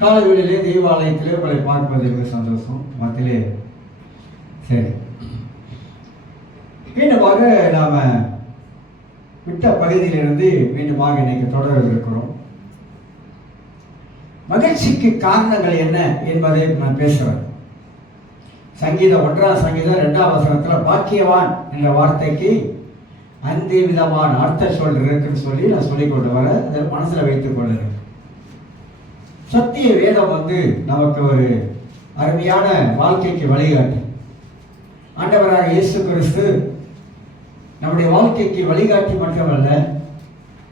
காலைகளிலே தெய்வாலயத்திலே உங்களை பார்ப்பது மிக சந்தோஷம். மத்தியிலே சரி, மீண்டுமாக நாம் விட்ட பகுதியிலிருந்து மீண்டுமாக இன்னைக்கு தொடர இருக்கிறோம். மகிழ்ச்சிக்கு காரணங்கள் என்ன என்பதை நான் பேசுகிறேன். சங்கீதம் 1ஆம் சங்கீதம் 2ஆம் வசனத்தில் பாக்கியவான் என்ற வார்த்தைக்கு 5 விதமான அர்த்த சொல் இருக்குன்னு சொல்லி நான் சொல்லிக் கொண்டு வர அதை மனசில் வைத்துக் கொள்ளுறேன். சத்திய வேதம் நமக்கு ஒரு அருமையான வாழ்க்கைக்கு வழிகாட்டு. ஆண்டவராக இயேசு கிறிஸ்து நம்முடைய வாழ்க்கைக்கு வழிகாட்டி மட்டுமல்ல,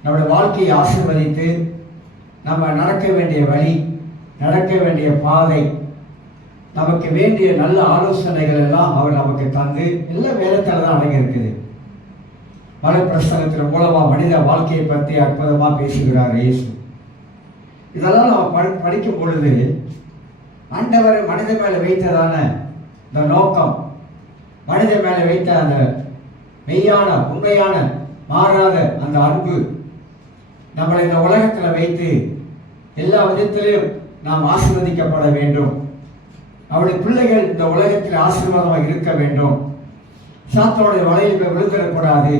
நம்முடைய வாழ்க்கையை ஆசீர்வதித்து நம்ம நடக்க வேண்டிய வழி, நடக்க வேண்டிய பாதை, நமக்கு வேண்டிய நல்ல ஆலோசனைகள் எல்லாம் அவர் நமக்கு தந்து எல்லாம் வேதத்தில் தான் அடங்கி இருக்குது. மலைப்பிரசனத்தின் மூலமாக மனித வாழ்க்கையை பற்றி அற்புதமாக பேசுகிறார் இயேசு. இதெல்லாம் நம்ம படிக்கும் பொழுது ஆண்டவர் மனித மேலே வைத்ததான இந்த நோக்கம், மனித மேலே வைத்த அந்த மெய்யான உண்மையான மாறாத அந்த அன்பு, நம்மளை இந்த உலகத்தில் வைத்து எல்லா விதத்திலும் நாம் ஆசீர்வதிக்கப்பட வேண்டும், அவருடைய பிள்ளைகள் இந்த உலகத்தில் ஆசீர்வாதமாக இருக்க வேண்டும், சாத்தானுடைய வலையில் விழுந்துடக்கூடாது,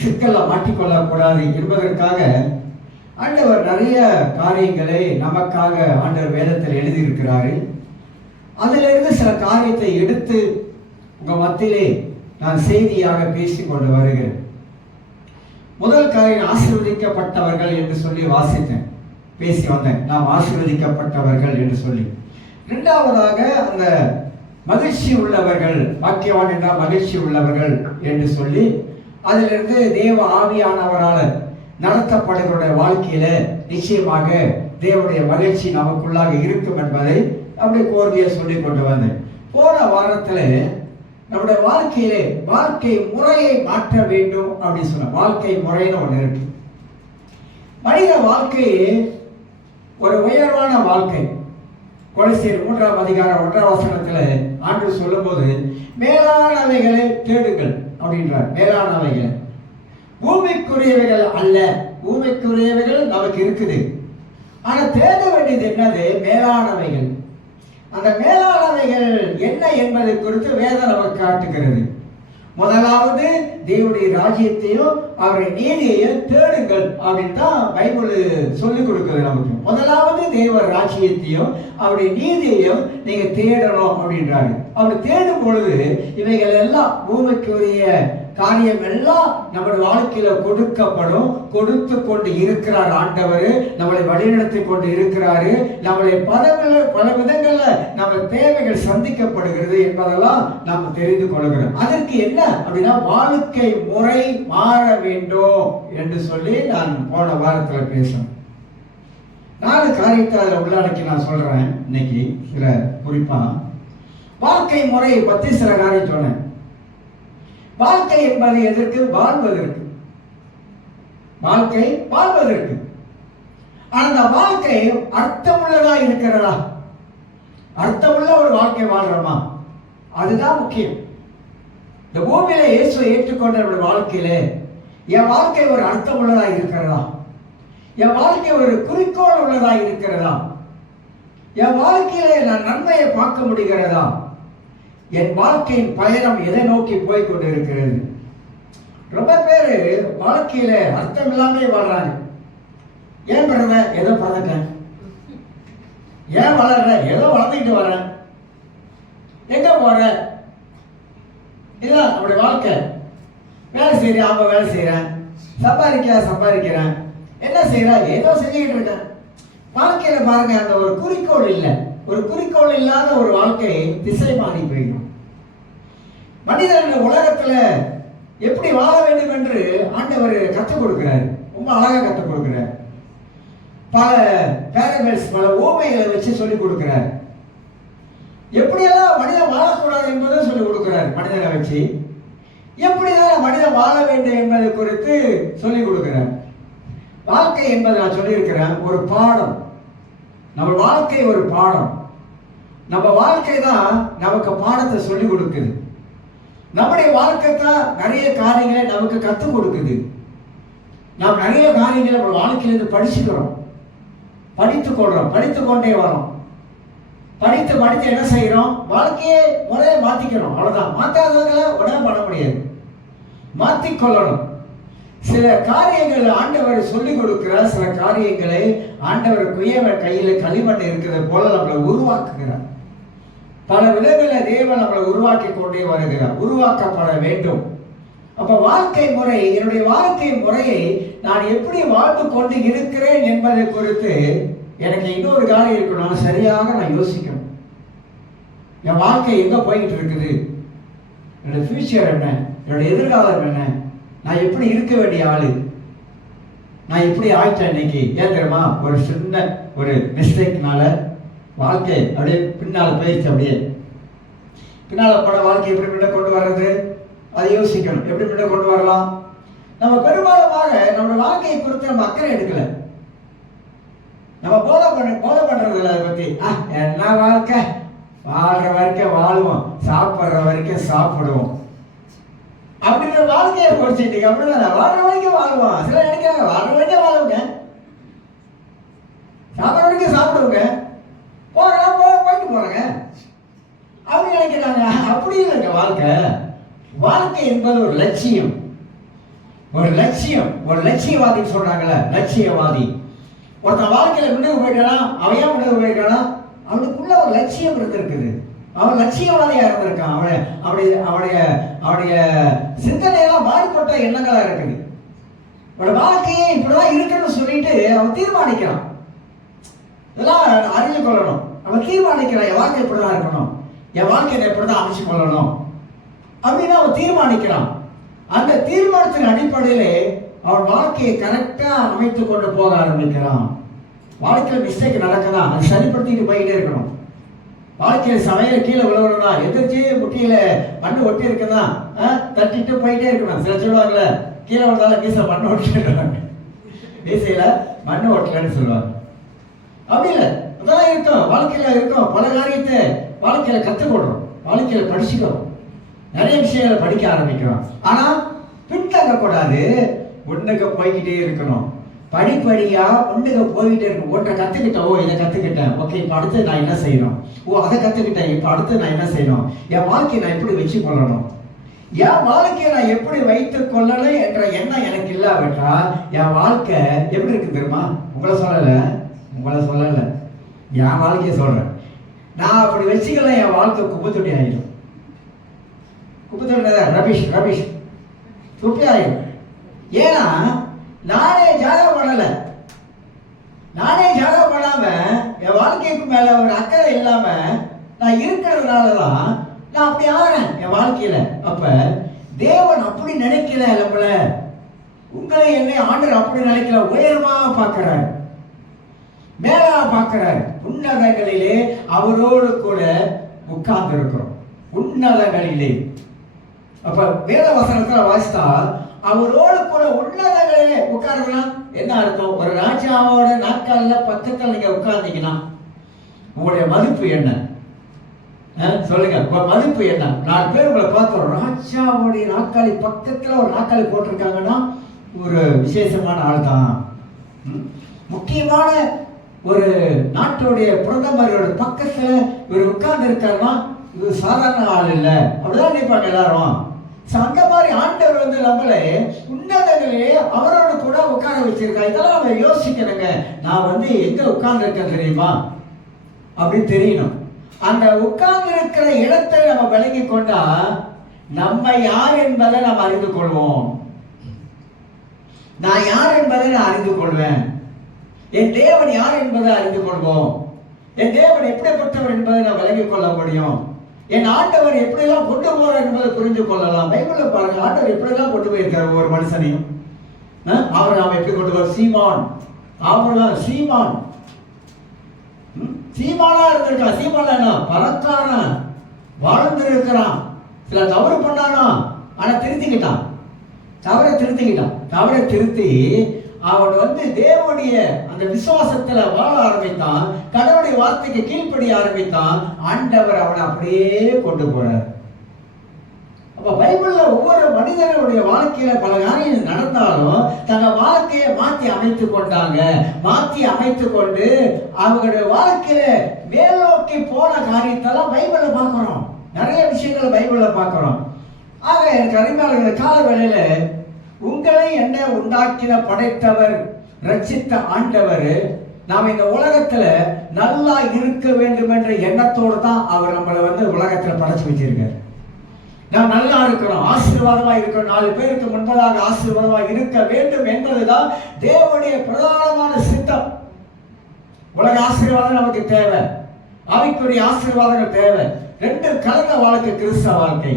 சிக்கல்ல மாட்டிக்கொள்ளக்கூடாது என்பதற்காக ஆண்டவர் நிறைய காரியங்களை நமக்காக ஆண்டவர் வேதத்தில் எழுதியிருக்கிறாரு. அதிலிருந்து சில காரியத்தை எடுத்து உங்கள் மத்தியிலே நான் செய்தியாக பேசி கொண்டு வருகிறேன். முதல் காரியம் ஆசீர்வதிக்கப்பட்டவர்கள் என்று சொல்லி வாசித்தேன், பேசி வந்தேன். நாம் ஆசீர்வதிக்கப்பட்டவர்கள் என்று சொல்லி. இரண்டாவதாக அந்த மகிழ்ச்சி உள்ளவர்கள், பாக்கியவான் என்றால் மகிழ்ச்சி உள்ளவர்கள் என்று சொல்லி அதிலிருந்து தேவ ஆவியானவரால் நடத்தப்படுகிற வாழ்க்கையில நிச்சயமாக தேவனுடைய மகிழ்ச்சி நமக்குள்ளாக இருக்கும் என்பதை அப்படி கோர்வையை சொல்லி கொண்டு வந்தேன். போன வாரத்தில் நம்முடைய வாழ்க்கையிலே வாழ்க்கை முறையை மாற்ற வேண்டும் அப்படின்னு சொன்ன வாழ்க்கை முறைன்னு ஒன்று இருக்கு. மனித வாழ்க்கை ஒரு உயர்வான வாழ்க்கை. கொலைசீர் 3ஆம் அதிகாரம் 1ஆம் வசனத்தில் ஆண்டு சொல்லும் போது மேலானவைகளை தேடுங்கள் அப்படின்றார். மேலானவைகள் பூமிக்குரியவைகள் அல்ல, பூமிக்குரியவைகள் நமக்கு இருக்குது, ஆனா தேட வேண்டியது என்னது? மேலானவைகள். அந்த மேலானவைகள் என்ன என்பதை குறித்து வேதம் நமக்கு காட்டுகிறது. முதலாவது தேவனுடைய ராஜ்யத்தையும் அவருடைய நீதியையும் தேடுங்கள் அப்படின்னு தான் பைபிள் சொல்லிக் கொடுக்குது நமக்கு. முதலாவது தேவ ராஜ்யத்தையும் அவருடைய நீதியையும் நீங்க தேடணும் அப்படின்றாரு. அப்படி தேடும் பொழுது இவைகள் எல்லாம் பூமிக்குரிய காரியம் எல்லாம் நம்முடைய வாழ்க்கையில கொடுக்கப்படும். கொடுத்து கொண்டு இருக்கிறார் ஆண்டவர், நம்மளை வழிநடத்தி கொண்டு இருக்கிறாரு. நம்மளை பல விதங்கள்ல நம்ம தேவைகள் சந்திக்கப்படுகிறது என்பதெல்லாம் நாம் தெரிந்து கொள்கிறோம். அதற்கு என்ன அப்படின்னா வாழ்க்கை முறை மாற வேண்டும் என்று சொல்லி நான் போன வாரத்தில் பேசணும். 4 காரியத்தை அதில் உள்ளடக்கி நான் சொல்றேன். இன்னைக்கு சில குறிப்பா வாழ்க்கை முறையை பற்றி சில காரியம் சொன்னேன். வாழ்க்கை என்பது எதற்கு? வாழ்வதற்கு. வாழ்க்கை வாழ்வதற்கு. அந்த வாழ்க்கை அர்த்தமுள்ளதா இருக்கிறதா? அர்த்தமுள்ள ஒரு வாழ்க்கை வாழ்றோமா? அதுதான் முக்கியம். இந்த பூமியில இயேசுவை ஏற்றுக்கொண்ட வாழ்க்கையில என் வாழ்க்கை ஒரு அர்த்தமுள்ளதா இருக்கிறதா? என் வாழ்க்கை ஒரு குறிக்கோள் உள்ளதா இருக்கிறதா? என் வாழ்க்கையில நான் நன்மையை பார்க்க முடிகிறதா? என் வாழ்க்கையின் பயணம் எதை நோக்கி போய் கொண்டு இருக்கிறது? ரொம்ப பேரு வாழ்க்கையில அர்த்தம் இல்லாமலே வாழ்றாங்க. ஏன் பிறந்த? ஏதோ பிறந்துட்டேன். ஏன் வளர்ற? ஏதோ வளர்ந்துக்கிட்டு வரேன். எங்க போற? இதுதான் நம்முடைய வாழ்க்கை. வேலை செய்யறேன், ஆமா வேலை செய்யறேன். சம்பாதிக்கிறேன். என்ன செய்யற? ஏதோ செஞ்சுக்கிட்டு இருக்கேன். வாழ்க்கையில பாருங்க, அந்த ஒரு குறிக்கோள் இல்லை. ஒரு குறிக்கோள் இல்லாத ஒரு வாழ்க்கை திசை மாறி போயிடும். மனிதர்கள் உலகத்துல எப்படி வாழ வேண்டும் என்று ஆண்டவர் கற்றுக் கொடுக்கிறார். ரொம்ப அழகா கற்றுக் கொடுக்கிறார். பல பேரபிள்ஸ், பல ஊமைகளை வச்சு சொல்லிக் கொடுக்கிறார். எப்படியெல்லாம் மனிதன் வாழக்கூடாது என்பதை சொல்லிக் கொடுக்கிறார். மனிதனை வச்சு எப்படியெல்லாம் மனிதன் வாழ வேண்டும் என்பதை குறித்து சொல்லிக் கொடுக்கிறார். வாழ்க்கை என்பதை நான் சொல்லியிருக்கிறேன் ஒரு பாடம். நம்ம வாழ்க்கை ஒரு பாடம். நம்ம வாழ்க்கை தான் நமக்கு பாடத்தை சொல்லிக் கொடுக்குது. நம்முடைய வாழ்க்கை தான் நிறைய காரியங்களை நமக்கு கற்றுக் கொடுக்குது. நாம் நிறைய காரியங்களை நம்ம வாழ்க்கையிலிருந்து படிச்சுக்கிறோம். படித்து கொண்டே வரோம். படித்து என்ன செய்யறோம்? வாழ்க்கையை முறையை மாத்திக்கிறோம். அவ்வளவுதான். மாத்தாதவங்களை உடனே பண்ண முடியாது. மாத்திக்கொள்ளணும். சில காரியங்கள் ஆண்டவர் சொல்லிக் கொடுக்கிறார். சில காரியங்களை ஆண்டவர் குயவன் கையில களிமண் இருக்கிறது போல நம்மளை உருவாக்குகிறார். பல விதங்களில் தேவன் நம்மளை உருவாக்கி கொண்டே வருகிறார். உருவாக்கப்பட வேண்டும். அப்ப வாழ்க்கை முறை, என்னுடைய வாழ்க்கை முறையை நான் எப்படி வாழ்ந்து கொண்டு இருக்கிறேன் என்பதை குறித்து எனக்கு இன்னொரு காரியம் இருக்கணும். சரியாக நான் யோசிக்கணும். என் வாழ்க்கை எங்க போயிட்டு இருக்குது? என்னோட ஃபியூச்சர் என்ன? என்னோட எதிர்காலம் என்ன? நான் எப்படி இருக்க வேண்டிய ஆளு? நான் எப்படி ஆயிட்டேன் இன்னைக்கு? ஏன் தெரியுமா? ஒரு சின்ன ஒரு மிஸ்டேக்னால வாழ்க்கை அப்படியே பின்னால போயிடுச்சு. அப்படியே பின்னால போன வாழ்க்கை எப்படி முன்ன கொண்டு வர்றது? அதை யோசிக்கணும். எப்படி முன்ன கொண்டு வரலாம்? நம்ம பெரும்பாலுமாக நம்ம வாழ்க்கையை குறித்து நம்ம அக்கறை எடுக்கல. நம்ம போதை பண்றது இல்லை. அதை பத்தி என்ன வாழ்க்கை, வாழ்ற வரைக்கும் வாழ்வோம், சாப்பிட்ற வரைக்கும் சாப்பிடுவோம் அப்படிங்கிற வாழ்க்கையை குறிச்சிட்டு அப்படிதான் வாழ்ற வரைக்கும் வாழ்வோம். சில நினைக்கிறாங்க வாழ்ற வரைக்கும் வாழுங்க, சாப்பிட்ற வரைக்கும் சாப்பிடுவோங்க, போயிட்டு போறாங்க அப்படின்னு நினைக்கிறாங்க. அப்படி இல்லைங்க வாழ்க்கை. வாழ்க்கை என்பது ஒரு லட்சியம். ஒரு லட்சியவாதி சொல்றாங்கல்ல, லட்சியவாதி. ஒருத்தன் வாழ்க்கையில முன்னுக்கு போயிட்டானா, அவன் ஏன் முன்னுக்கு போயிட்டானா? அவனுக்குள்ள ஒரு லட்சியம் இருந்திருக்குது. அவன் லட்சியவாதியா இருந்திருக்கான். அவனுடைய சிந்தனையெல்லாம் மாறுபட்ட எண்ணங்களா இருக்குது. அவனோட வாழ்க்கையே இப்படிதான் இருக்குன்னு சொல்லிட்டு அவன் தீர்மானிக்கிறான். இதெல்லாம் அறிஞ்சு கொள்ளணும். அவன் தீர்மானிக்கிறான், என் வாழ்க்கை இப்படிதான் இருக்கணும், என் வாழ்க்கையை எப்படிதான் அமைச்சு கொள்ளணும் அப்படின்னு அவன் தீர்மானிக்கிறான். அந்த தீர்மானத்தின் அடிப்படையிலே அவன் வாழ்க்கையை கரெக்டா அமைத்து கொண்டு போக ஆரம்பிக்கிறான். வாழ்க்கையில் மிஸ்டேக் நடக்குதா, அது சரிப்படுத்திட்டு போயிட்டே இருக்கணும். வாழ்க்கையில சமையல கீழே விழுவணும்னா எதிர்த்து முட்டியில மண்ணு ஒட்டி இருக்குதா தட்டிட்டு போயிட்டே இருக்கணும். சில சொல்லுவாங்கல்ல, கீழே விழுந்தாலும் மீசை மண்ணு ஒட்டிடுவாங்க, மீசையில மண்ணு ஒட்டலன்னு சொல்லுவாங்க. அப்படி இல்லை, அதெல்லாம் இருக்கும். வாழ்க்கையில இருக்கும். பல காரியத்தை வாழ்க்கையில கற்றுக்கொள்றோம், வாழ்க்கையில படிச்சுக்கிறோம், நிறைய விஷயங்களை படிக்க ஆரம்பிக்கிறோம். ஆனா பின்தங்க கூடாது, ஒண்ணுக்கு போய்கிட்டே இருக்கணும். படிப்படியா ஒண்ணுக்கு போய்கிட்டே இருக்கும். ஒன்றை கத்துக்கிட்டேன், ஓ இதை கத்துக்கிட்டேன், ஓகே இப்ப அடுத்து நான் என்ன செய்யணும், ஓ அதை கத்துக்கிட்டேன், இப்ப அடுத்து நான் என்ன செய்யணும், என் வாழ்க்கையை நான் எப்படி வச்சு கொள்ளணும், என் வாழ்க்கையை நான் எப்படி வைத்துக் கொள்ளணும் என்ற எண்ணம் எனக்கு இல்லாவிட்டா என் வாழ்க்கை எப்படி இருக்கு தெரியுமா? உங்களை சொல்லல, என் வாழ்க்கையை சொல்றேன். நான் அப்படி வச்சுக்கல, என் வாழ்க்கை குப்பத்தொட்டி ஆயிடும். குப்பத்தொட்டி ரபிஷ் குப்பை ஆயிடும். ஏன்னா நானே ஜாதகம் பண்ணாம என் வாழ்க்கைக்கு மேல ஒரு அக்கறை இல்லாம நான் இருக்கிறதுனாலதான் நான் அப்படி ஆகிறேன் என் வாழ்க்கையில. அப்ப தேவன் அப்படி நினைக்கல நம்மள, உங்களை என்னை ஆண்டவர் அப்படி நினைக்கல. உயரமா பார்க்கிறார், மேலா பார்க்கிறார். உன்னதங்களிலே அவரோடு கூட உட்கார்ந்து இருக்கிறோம். உன்னதங்களிலே அப்ப வேத வசனத்துல வாசித்தா அவரோடு கூட உன்னதங்களிலே உட்காருக்கலாம். என்ன அர்த்தம்? ஒரு ராஜாவோட நாட்கால பக்கத்துல நீங்க உட்கார்ந்தீங்கன்னா உங்களுடைய மதிப்பு என்ன? சொல்லுங்க, மதிப்பு என்ன? 4 பேர் உங்களை பார்த்தோம், ராஜாவுடைய நாற்காலி பக்கத்துல ஒரு நாற்காலி போட்டிருக்காங்கன்னா ஒரு விசேஷமான ஆள் தான். முக்கியமான ஒரு நாட்டுடைய பிரதமரோட பக்கத்துல இவர் உட்கார்ந்து இருக்காருன்னா இது சாதாரண ஆள் இல்லை, அப்படிதான் நினைப்பாங்க எல்லாரும். அந்த மாதிரி ஆண்டவர் நம்மளே உன்னதங்களே அவரோடு கூட உட்கார வச்சிருக்கா. இதெல்லாம் நம்ம யோசிக்கணுங்க. நான் எங்க உட்கார்ந்து இருக்கேன் தெரியுமா அப்படின்னு தெரியணும். அந்த உட்கார்ந்து இருக்கிற இடத்தை நம்ம விளங்கி கொண்டா நம்ம யார் என்பதை நாம் அறிந்து கொள்வோம். நான் யார் என்பதை நான் அறிந்து கொள்வேன். என் தேவன் யார் என்பதை அறிந்து கொள்வோம். என் தேவன் எப்படிப்பட்டவர் என்பதை நான் விளங்கிக் கொள்ள முடியும். என் ஆண்டவர் எப்படியெல்லாம் கொண்டு போறார் என்பதை புரிந்து கொள்ளலாம். பைபிள்ல பாருங்க, ஆண்டவர் எப்படியெல்லாம் கொண்டு போயிருக்காரு ஒவ்வொரு மனுஷனையும். அவர் நாம எப்படி கொண்டு போற? சீமானா இருந்திருக்கான். சீமானா என்ன? பணக்காரன், வாழ்ந்து இருக்கிறான். சில தவறு பண்ணானா, ஆனா திருத்திக்கிட்டான். தவறை திருத்தி அவன் தேவனுடைய அந்த விசுவாசத்துல வாழ ஆரம்பித்தான். கடவுளுடைய வார்த்தைக்கு கீழ்ப்படிய ஆரம்பித்தான். ஆண்டவர் அவனை அப்படியே கொண்டு போறார். அப்ப பைபிள்ல ஒவ்வொரு மனிதனுடைய வாழ்க்கையில பல காரியம் நடந்தாலும் தங்க வாழ்க்கையை மாற்றி அமைத்துக் கொண்டாங்க. மாற்றி அமைத்துக் கொண்டு அவங்களுடைய வாழ்க்கையில மேல் நோக்கி போன காரியத்தெல்லாம் பைபிள்ல பார்க்கிறோம். நிறைய விஷயங்களை பைபிள்ல பார்க்கிறோம். ஆக எனக்கு அறிஞர்கள் கால வேளையில உங்களை என்ன உண்டாக்கின படைத்தவர் ரட்சித்த ஆண்டவர் நாம் இந்த உலகத்துல நல்லா இருக்க வேண்டும் என்ற எண்ணத்தோடு தான் அவர் நம்மளை உலகத்துல படைச்சு வச்சிருக்காரு. நாம் நல்லா இருக்கிறோம், ஆசீர்வாதமா இருக்கிறோம், 4 பேருக்கு முன்பதாக ஆசீர்வாதமா இருக்க வேண்டும் என்பதுதான் தேவனுடைய பிரதானமான சித்தம். உலக ஆசீர்வாதம் நமக்கு தேவை, ஆவிக்குரிய ஆசீர்வாதங்கள் தேவை. 2 கலந்த வாழ்க்கை கிறிஸ்தவ வாழ்க்கை.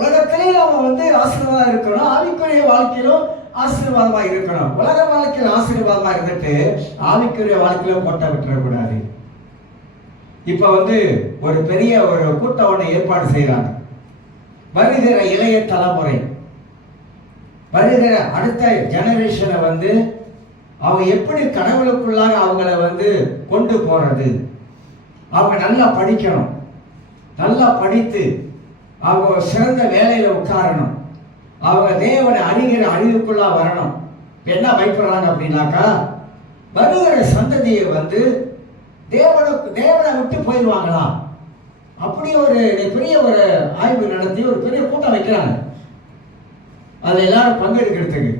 உலகத்திலே நாம ஆசீர்வாதம் இருக்கணும், ஆவிக்குரிய வாழ்க்கையிலும் ஆசீர்வாதமா இருக்கணும். உலக வாழ்க்கையில் ஆசீர்வாதமா இருந்துட்டு ஆவிக்குரிய வாழ்க்கையில போட்ட விட்டுறக்கூடாது. இப்ப ஒரு பெரிய ஒரு கூட்டம் ஒண்ணு ஏற்பாடு செய்யறாங்க. வருகிற இளைய தலைமுறை, வருகிற அடுத்த ஜெனரேஷனை அவங்க எப்படி கடவுளுக்குள்ளாக அவங்கள கொண்டு போறது. அவங்க நல்லா படிக்கணும், நல்லா படித்து அவங்க சிறந்த வேலையில உட்காரணும், அவங்க தேவனை அறிகிற அறிவுக்குள்ளா வரணும். என்ன பயப்படுறாங்க அப்படின்னாக்கா, வருகிற சந்ததியை தேவனை விட்டு போயிடுவாங்களா. அப்படி ஒரு பெரிய ஒரு ஆய்வு நடத்தி ஒரு பெரிய கூட்டம் வைக்கிறாங்க. அதுல எல்லாரும் பங்கெடுக்கிறதுக்கு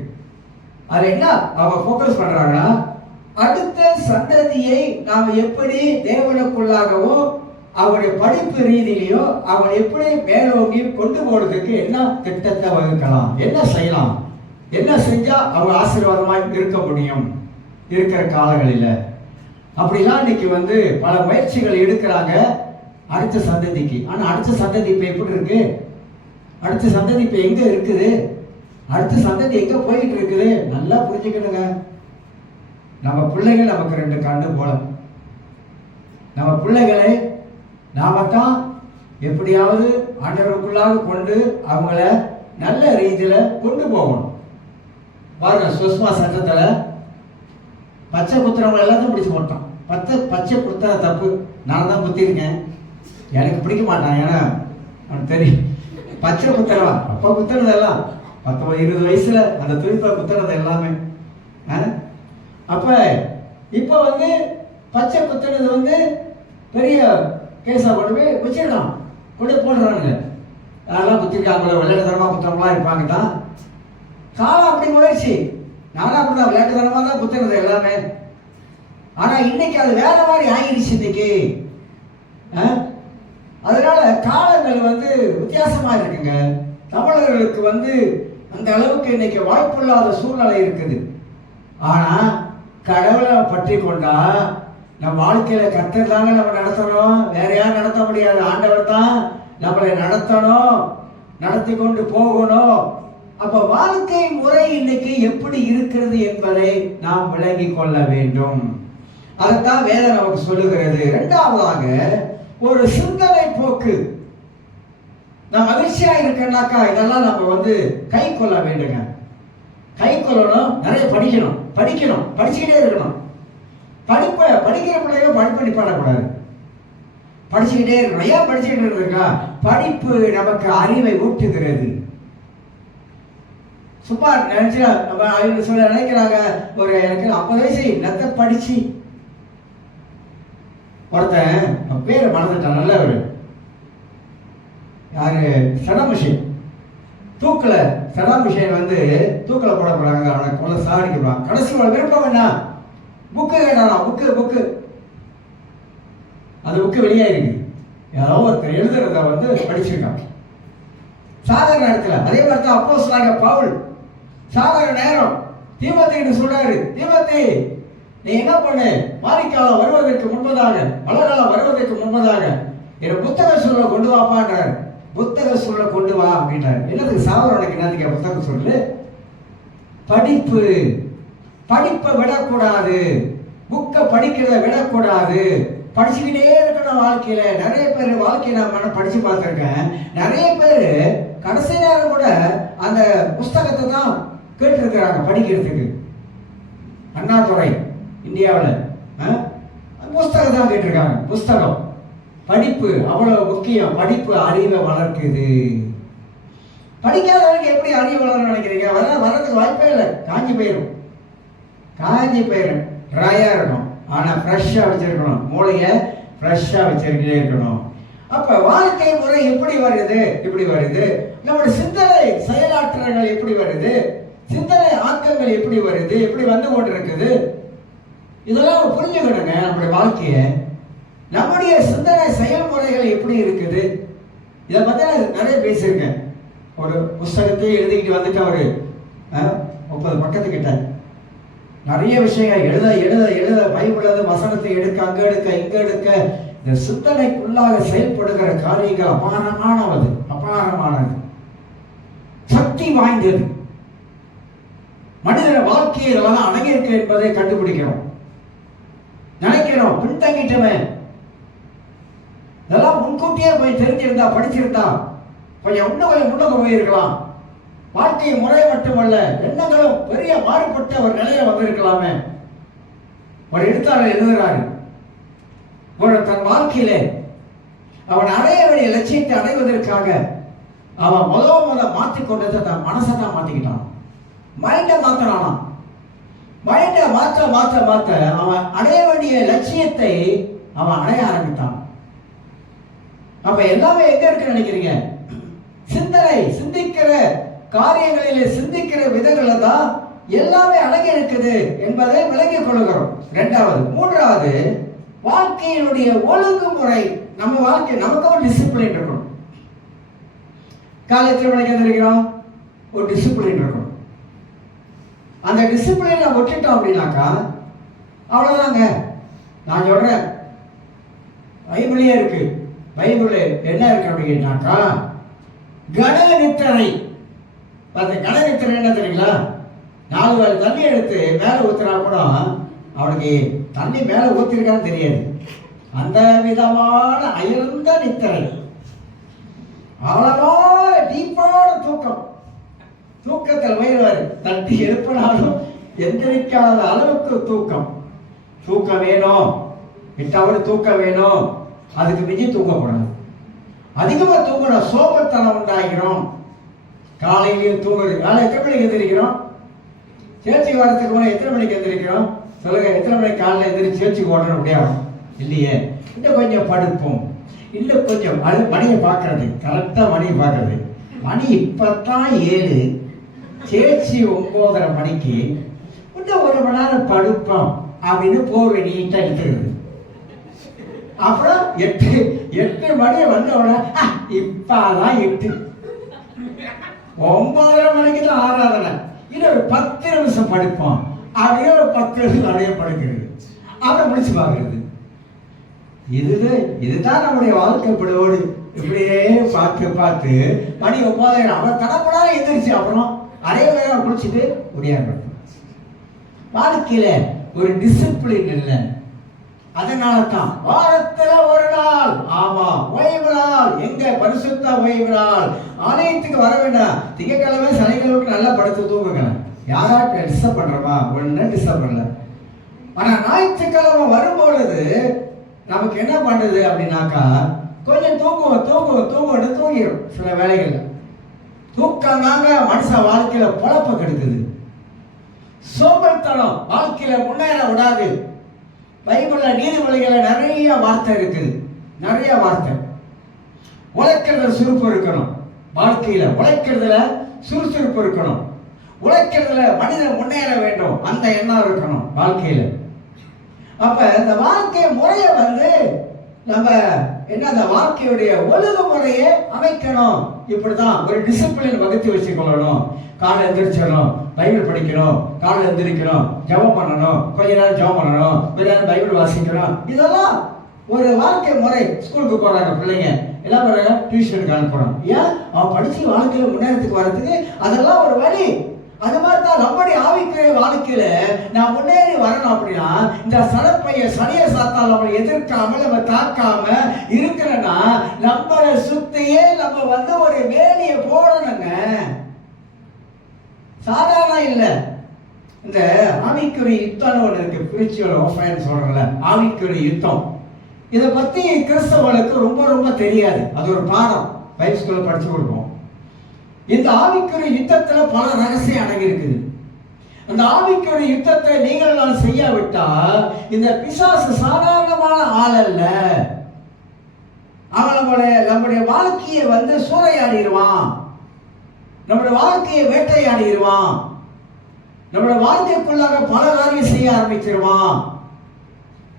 அது என்ன அவங்க போக்கஸ் பண்றாங்கன்னா, அடுத்த சந்ததியை நாம் எப்படி தேவனுக்குள்ளாகவும் அவருடைய படிப்பு ரீதியிலையோ அவன் எப்படி மேலோங்கி கொண்டு போறதுக்கு என்ன திட்டத்தை வகுக்கலாம், என்ன செய்யலாம், என்ன செஞ்சா அவங்க ஆசீர்வாதமா இருக்க முடியும் இருக்கிற காலங்களில். அப்படிலாம் இன்னைக்கு பல முயற்சிகள் எடுக்கிறாங்க அடுத்த சந்ததிக்கு. ஆனா அடுத்த சந்ததி இப்ப எப்படி இருக்கு, அடுத்த சந்ததி இப்ப எங்க இருக்குது, அடுத்த சந்ததி எங்க போயிட்டு இருக்குது. நல்லா புரிஞ்சுக்கணுங்க. நம்ம பிள்ளைகள் நமக்கு 2 கண்ணு போல. நம்ம பிள்ளைகளை நாம தான் எப்படியாவது ஆண்டவருக்குள்ளாக கொண்டு அவங்கள நல்ல ரீதியில கொண்டு போகணும். பாருங்க, சுஷ்மா சட்டத்துல பச்சை குத்துறவங்க எல்லாத்தையும் பிடிச்சு போட்டோம். பச்சை குத்துற தப்பு. நான் தான் குத்திருக்கேன், எனக்கு பிடிக்க மாட்டான், ஏன்னா அவனுக்கு தெரியும். பச்சை குத்துறவா அப்ப குத்துறதெல்லாம் 19-20 வயசுல அந்த துணிப்பை குத்துறது எல்லாமே. அப்ப இப்ப பச்சை குத்துறது பெரிய கேஸா கொண்டு போய் வச்சிருக்கான், கொண்டு போடுறானுங்க. அதெல்லாம் குத்திருக்காங்களோ விளையாட்டுத்தனமா குத்துறவங்களா இருப்பாங்க தான். காலம் அப்படி முயற்சி, நானும் அப்படிதான் விளையாட்டுத்தனமா தான் குத்துறது எல்லாமே. ஆனா இன்னைக்கு அது வேற மாதிரி ஆயிடுச்சு இன்னைக்கு. அதனால காலங்கள் வித்தியாசமா இருக்குங்க. தமிழர்களுக்கு அந்த அளவுக்கு இன்னைக்கு வாய்ப்பில்லாத சூழ்நிலை இருக்குது. ஆனா கடவுளை பற்றி கொண்டா நம்ம வாழ்க்கையில கர்த்தர் தாங்க நம்ம நடத்தணும், வேற யாரும் நடத்த முடியாது. ஆண்டவர் தான் நம்மளை நடத்தணும், நடத்தி கொண்டு போகணும். அப்ப வாழ்க்கை முறை இன்னைக்கு எப்படி இருக்கிறது என்பதை நாம் விளங்கி கொள்ள வேண்டும். அதைத்தான் வேதம் நமக்கு சொல்லுகிறது. 2வதாக ஒரு சிந்தனை போக்கு. நான் மகிழ்ச்சியா இருக்கேன்னாக்கா இதெல்லாம் நம்ம கை கொள்ள வேண்டுங்க. கை கொள்ளணும், நிறைய படிக்கணும், படிச்சுக்கிட்டே இருக்கணும். படிக்கிற பிள்ளைங்க படிப்பு நிப்பாடக்கூடாது, படிச்சுக்கிட்டே இருக்கணும். ஏன் படிச்சுக்கிட்டு இருக்கா? படிப்பு நமக்கு அறிவை ஊட்டுகிறது. சும்மா நினைச்சா நம்ம சொல்ல நினைக்கிறாங்க, ஒரு எனக்கு 50 வயசு நத்த படிச்சு ஒருத்தன் பேரை மறந்துட்டான், நல்லவர். யாரு? Saddam Hussein. சதாம் ஹுசேன் தூக்கில் போட போறாங்க, அவனை கொலை சாடிக்கிறான். கடைசி விருப்பம் என்ன? புக்கு கேட்டானா? புக்கு அந்த புக்கு வெளியாயிருக்கு. ஏதோ ஒருத்தர் எழுதுறத படிச்சிருக்கான். சாகர நேரத்தில் அதே மாதிரி தான் அப்போஸ்தலனாகிய பவுல் சாகர நேரம் தீமோத்தேயுக்கு சொல்றாரு, தீமோத்தே நீ என்ன பண்ணு, மாரிக்காலம் வருவதற்கு முன்பதாக, மழைக்காலம் வருவதற்கு முன்பதாக என் புத்தக சூழலை கொண்டு வாப்பான்றார். புத்தக சூழலை கொண்டு வா அப்படின்றார். என்னதுக்கு சாகர உனக்கு என்னதுக்கு புத்தக சூழல்? படிப்பை விடக்கூடாது, புக்கை படிக்கிறத விடக்கூடாது, படிச்சுக்கிட்டே இருக்கணும். வாழ்க்கையில நிறைய பேர் வாழ்க்கையில நான் படிச்சு பார்த்துருக்கேன். நிறைய பேர் கடைசி நேரம் கூட அந்த புஸ்தகத்தை தான் கேட்டிருக்கிறாங்க படிக்கிறதுக்கு. அண்ணாதுரை இந்தியாவில் புஸ்தகம் தான் கேட்டிருக்காங்க. புஸ்தகம் படிப்பு அவ்வளவு முக்கியம். படிப்பு அறிவை வளர்க்குது. படிக்காதவனுக்கு எப்படி அறிவு வளரணும்னு நினைக்கிறீங்க? வர்றதுக்கு வாய்ப்பே இல்லை. காஞ்சி போயிடும். ட்ரையா இருக்கணும். ஆனா ஃப்ரெஷ்ஷா வச்சிருக்கணும். மூளையை ஃப்ரெஷ்ஷா வச்சிருக்கிட்டே இருக்கணும். அப்ப வாழ்க்கை முறை எப்படி வருது? இப்படி வருது. நம்முடைய சிந்தனை செயலாற்றல்கள் எப்படி வருது? சிந்தனை ஆக்கங்கள் எப்படி வருது? எப்படி வந்து கொண்டு இருக்குது? இதெல்லாம் புரிஞ்சுக்கணுங்க. நம்முடைய வாழ்க்கைய, நம்முடைய சிந்தனை செயல்முறைகள் எப்படி இருக்குது? இதை பத்தி நான் நிறைய பேசியிருக்கேன். ஒரு புஸ்தகத்தையே எழுதிக்கிட்டு வந்துட்டு ஒரு 30 பக்கத்துக்கிட்ட நிறைய விஷயங்கள் எழுத எழுத எழுத பைபிள் வசனத்தை எடுக்க, அங்க எடுக்க, இங்க எடுக்க, இந்த சிந்தனைக்குள்ளாக செயல்படுகிற காரியங்கள் அபாரமானது, சக்தி வாய்ந்தது. மனிதன வாழ்க்கையை இதெல்லாம் அடங்கியிருக்கு என்பதை கண்டுபிடிக்கிறோம். நினைக்கிறோம் பின்தங்கிட்டமே, இதெல்லாம் முன்கூட்டியே போய் தெரிஞ்சிருந்தா, படிச்சிருந்தா கொஞ்சம் முன்னுக்கு போயிருக்கலாம். வாழ்க்கை முறை மட்டுமல்ல, எண்ணங்களும் பெரிய மாறுபட்ட ஒரு நிலையில வந்திருக்கலாமே. ஒரு எழுத்தாளர் எழுதுகிறாரு, தன் வாழ்க்கையிலே அவன் அடைய வேண்டிய லட்சியத்தை அடைவதற்காக அவன் முத மாற்றிக்கொண்டதை தன் மனசை தான் மாத்திக்கிட்டான். மைண்டை மாத்தினானா. மைண்டை மாற்ற அவன் அடைய வேண்டிய லட்சியத்தை அவன் அடைய ஆரம்பித்தான். அப்ப எல்லாமே எங்க இருக்குன்னு நினைக்கிறீங்க? சிந்தனை, சிந்திக்கிற காரியங்களிலே சிந்திக்கிற விதங்களை தான் எல்லாமே அடங்கி இருக்குது என்பதை விளங்கிக் கொள்கிறோம். மூன்றாவது, வாழ்க்கையினுடைய ஒழுங்குமுறை. நம்ம வாழ்க்கை, நமக்கு ஒரு டிசிப்ளின் இருக்கணும். காலையில் மணிக்கு எந்திரிக்கிறோம், ஒரு டிசிப்ளின் இருக்கணும். அந்த டிசிப்ளினை விட்டுட்டோம் அப்படின்னாக்கா அவ்வளவுதாங்க. நான் சொல்றேன், பைபிளே இருக்கு. பைபிள் என்ன இருக்கு அப்படின்னாக்கா கணநித்திரை. கணநித்திரை என்ன தெரியுங்களா? 4 வேளை தண்ணி எடுத்து மேலே ஊத்துனா கூட அவனுக்கு தண்ணி மேலே ஊத்திருக்கான்னு தெரியாது. அந்த விதமான அயர்ந்த நித்திரை, ஆழமான டீப்பான தூக்கம். தூக்கத்தில் வயிறுவாரு தட்டி எழுப்பினாலும் எந்திரிக்காத அளவுக்கு தூக்கம் வேணும். 8 hours தூக்கம் வேணும். அதுக்கு மிஞ்சி தூங்கக்கூடாது. அதிகமா தூங்கணும், சோம்பத்தனம் உண்டாகிறோம். காலையிலேயும் தூங்குறது. காலை எத்தனை மணிக்கு எந்திரிக்கிறோம்? சேர்ச்சிக்கு வரத்துக்கு முன்னாடி எத்தனை மணிக்கு எந்திரிக்கிறோம்? சொல்லுங்க. எத்தனை மணிக்கு காலையில் எந்திரிச்சு சேர்ச்சிக்கு ஓடணும் முடியாது இல்லையே. இன்னும் கொஞ்சம் படுப்போம், இன்னும் கொஞ்சம் மணியை பார்க்கறது, கரெக்டா மணியை பார்க்கறது. மணி இப்பத்தான் 7, சேர்ச்சி 9:30 மணிக்கு, இன்னும் 1 மணி நேரம் படுப்போம் அப்படின்னு போர்வை நீட்டா எடுத்துக்கிறது. அப்புறம் 8 மணி வந்த உடனே இப்பதான் 8, 9:30 மணிக்கு தான் ஆராதனை, இன்னும் ஒரு 10 நிமிஷம் படுப்போம் அப்படியே ஒரு 10 நிமிஷம் அப்படியே படுக்கிறது. அப்புறம் முடிச்சு பார்க்கறது. இதுதான் நம்முடைய வாழ்க்கைப்படோடு. இப்படியே பார்த்து மணி 9:30 அவன் தடப்படா எந்திரிச்சு அப்புறம் அரைய நேரம் குளிச்சுட்டு முடியாது. வாழ்க்கையில ஒரு டிசிப்ளின் இல்லை. அதனால தான் வாரத்துல ஒரு நாள், ஆமா, ஓய்வு நாள். எங்க? பரிசுத்த ஓய்வு நாள். ஆலயத்துக்கு வர வேண்டாம். திங்கட்கிழமை சனிக்கிழமைக்கு நல்லா படுத்து தூங்குங்க. யாரா டிஸ்டர்ப் பண்றமா? ஒன்னும் டிஸ்டர்ப் பண்ணல. ஆனா ஞாயிற்றுக்கிழமை வரும்பொழுது நமக்கு என்ன பண்ணுது அப்படின்னாக்கா கொஞ்சம் தூங்குவோம் தூங்கிடும். சில வேலைகள்ல தூக்கம் தாங்க மனுஷ வாழ்க்கையில பொழப்ப கெடுக்குது. சோம்பல்தனம் வாழ்க்கையில முன்னேற விடாது. பைபிள்ல நீதிமொழிகள நிறைய வார்த்தை இருக்குது. நிறைய வார்த்தை. உழைக்கிறதுல சுறுப்பு இருக்கணும். வாழ்க்கையில உழைக்கிறதுல சுறுசுறுப்பு இருக்கணும். உழைக்கிறதுல மனிதன் முன்னேற வேண்டும், அந்த எண்ணம் இருக்கணும் வாழ்க்கையில. அப்ப இந்த வாழ்க்கை முறைய நம்ம அந்த வாழ்க்கையுடைய ஒழுங்குமுறையை அமைக்கணும். இப்படிதான் ஒரு டிசிப்ளின் வகுத்து வச்சுக்கொள்ளணும். காலை எந்திரிச்சிடணும், பைபிள் படிக்கணும், காலை எந்திரிக்கணும், ஜெபம் பண்ணணும், கொஞ்ச நேரம் ஜெபம் பண்ணணும், கொஞ்ச நேரம் பைபிள் வாசிக்கணும். இதெல்லாம் ஒரு வாழ்க்கை முறை. ஸ்கூலுக்கு போறாங்க பிள்ளைங்க, எல்லாம் போறாங்க, டியூஷனுக்கு அனுப்பணும். ஏன்? அவன் படிச்சு வாழ்க்கையில முன்னேறத்துக்கு வர்றதுக்கு அதெல்லாம் ஒரு வழி. அது மாதிரி தான் நம்முடைய ஆவிக்குரிய வாழ்க்கையில நான் முன்னேறி வரணும் அப்படின்னா இந்த சனியை சாத்தால் நம்மளை எதிர்க்காம நம்ம தாக்காம இருக்கிறன்னா நம்மளை சுத்தியே நம்ம ஒரு வேலியை போடணுங்க. சாதாரண இல்லை. இந்த ஆவிக்குரிய யுத்தம் ஒன்று இருக்கு. ஸ்பிரிச்சுவல் வார்ஃபேர்னு சொல்றோம்ல, ஆவிக்குரிய யுத்தம். இதை பத்தி கிறிஸ்தவர்களுக்கு ரொம்ப ரொம்ப தெரியாது. அது ஒரு பாடம் பைபிள் ஸ்கூல்ல படிச்சு கொடுப்போம். இந்த ஆவிக்குரிய யுத்தத்துல பல ரகசியம் அடங்கி இருக்குது. அந்த ஆவிக்குரிய யுத்தத்தை நீங்கள் நான் செய்யாவிட்டா இந்த பிசாசு சாதாரணமான ஆள் அல்ல. அவன் நம்முடைய வாழ்க்கையை சூறையாடிடுவான், நம்முடைய வாழ்க்கையை வேட்டையாடிடுவான், நம்முடைய வாழ்க்கைக்குள்ளாக பல காரியம் செய்ய ஆரம்பிச்சிருவான்.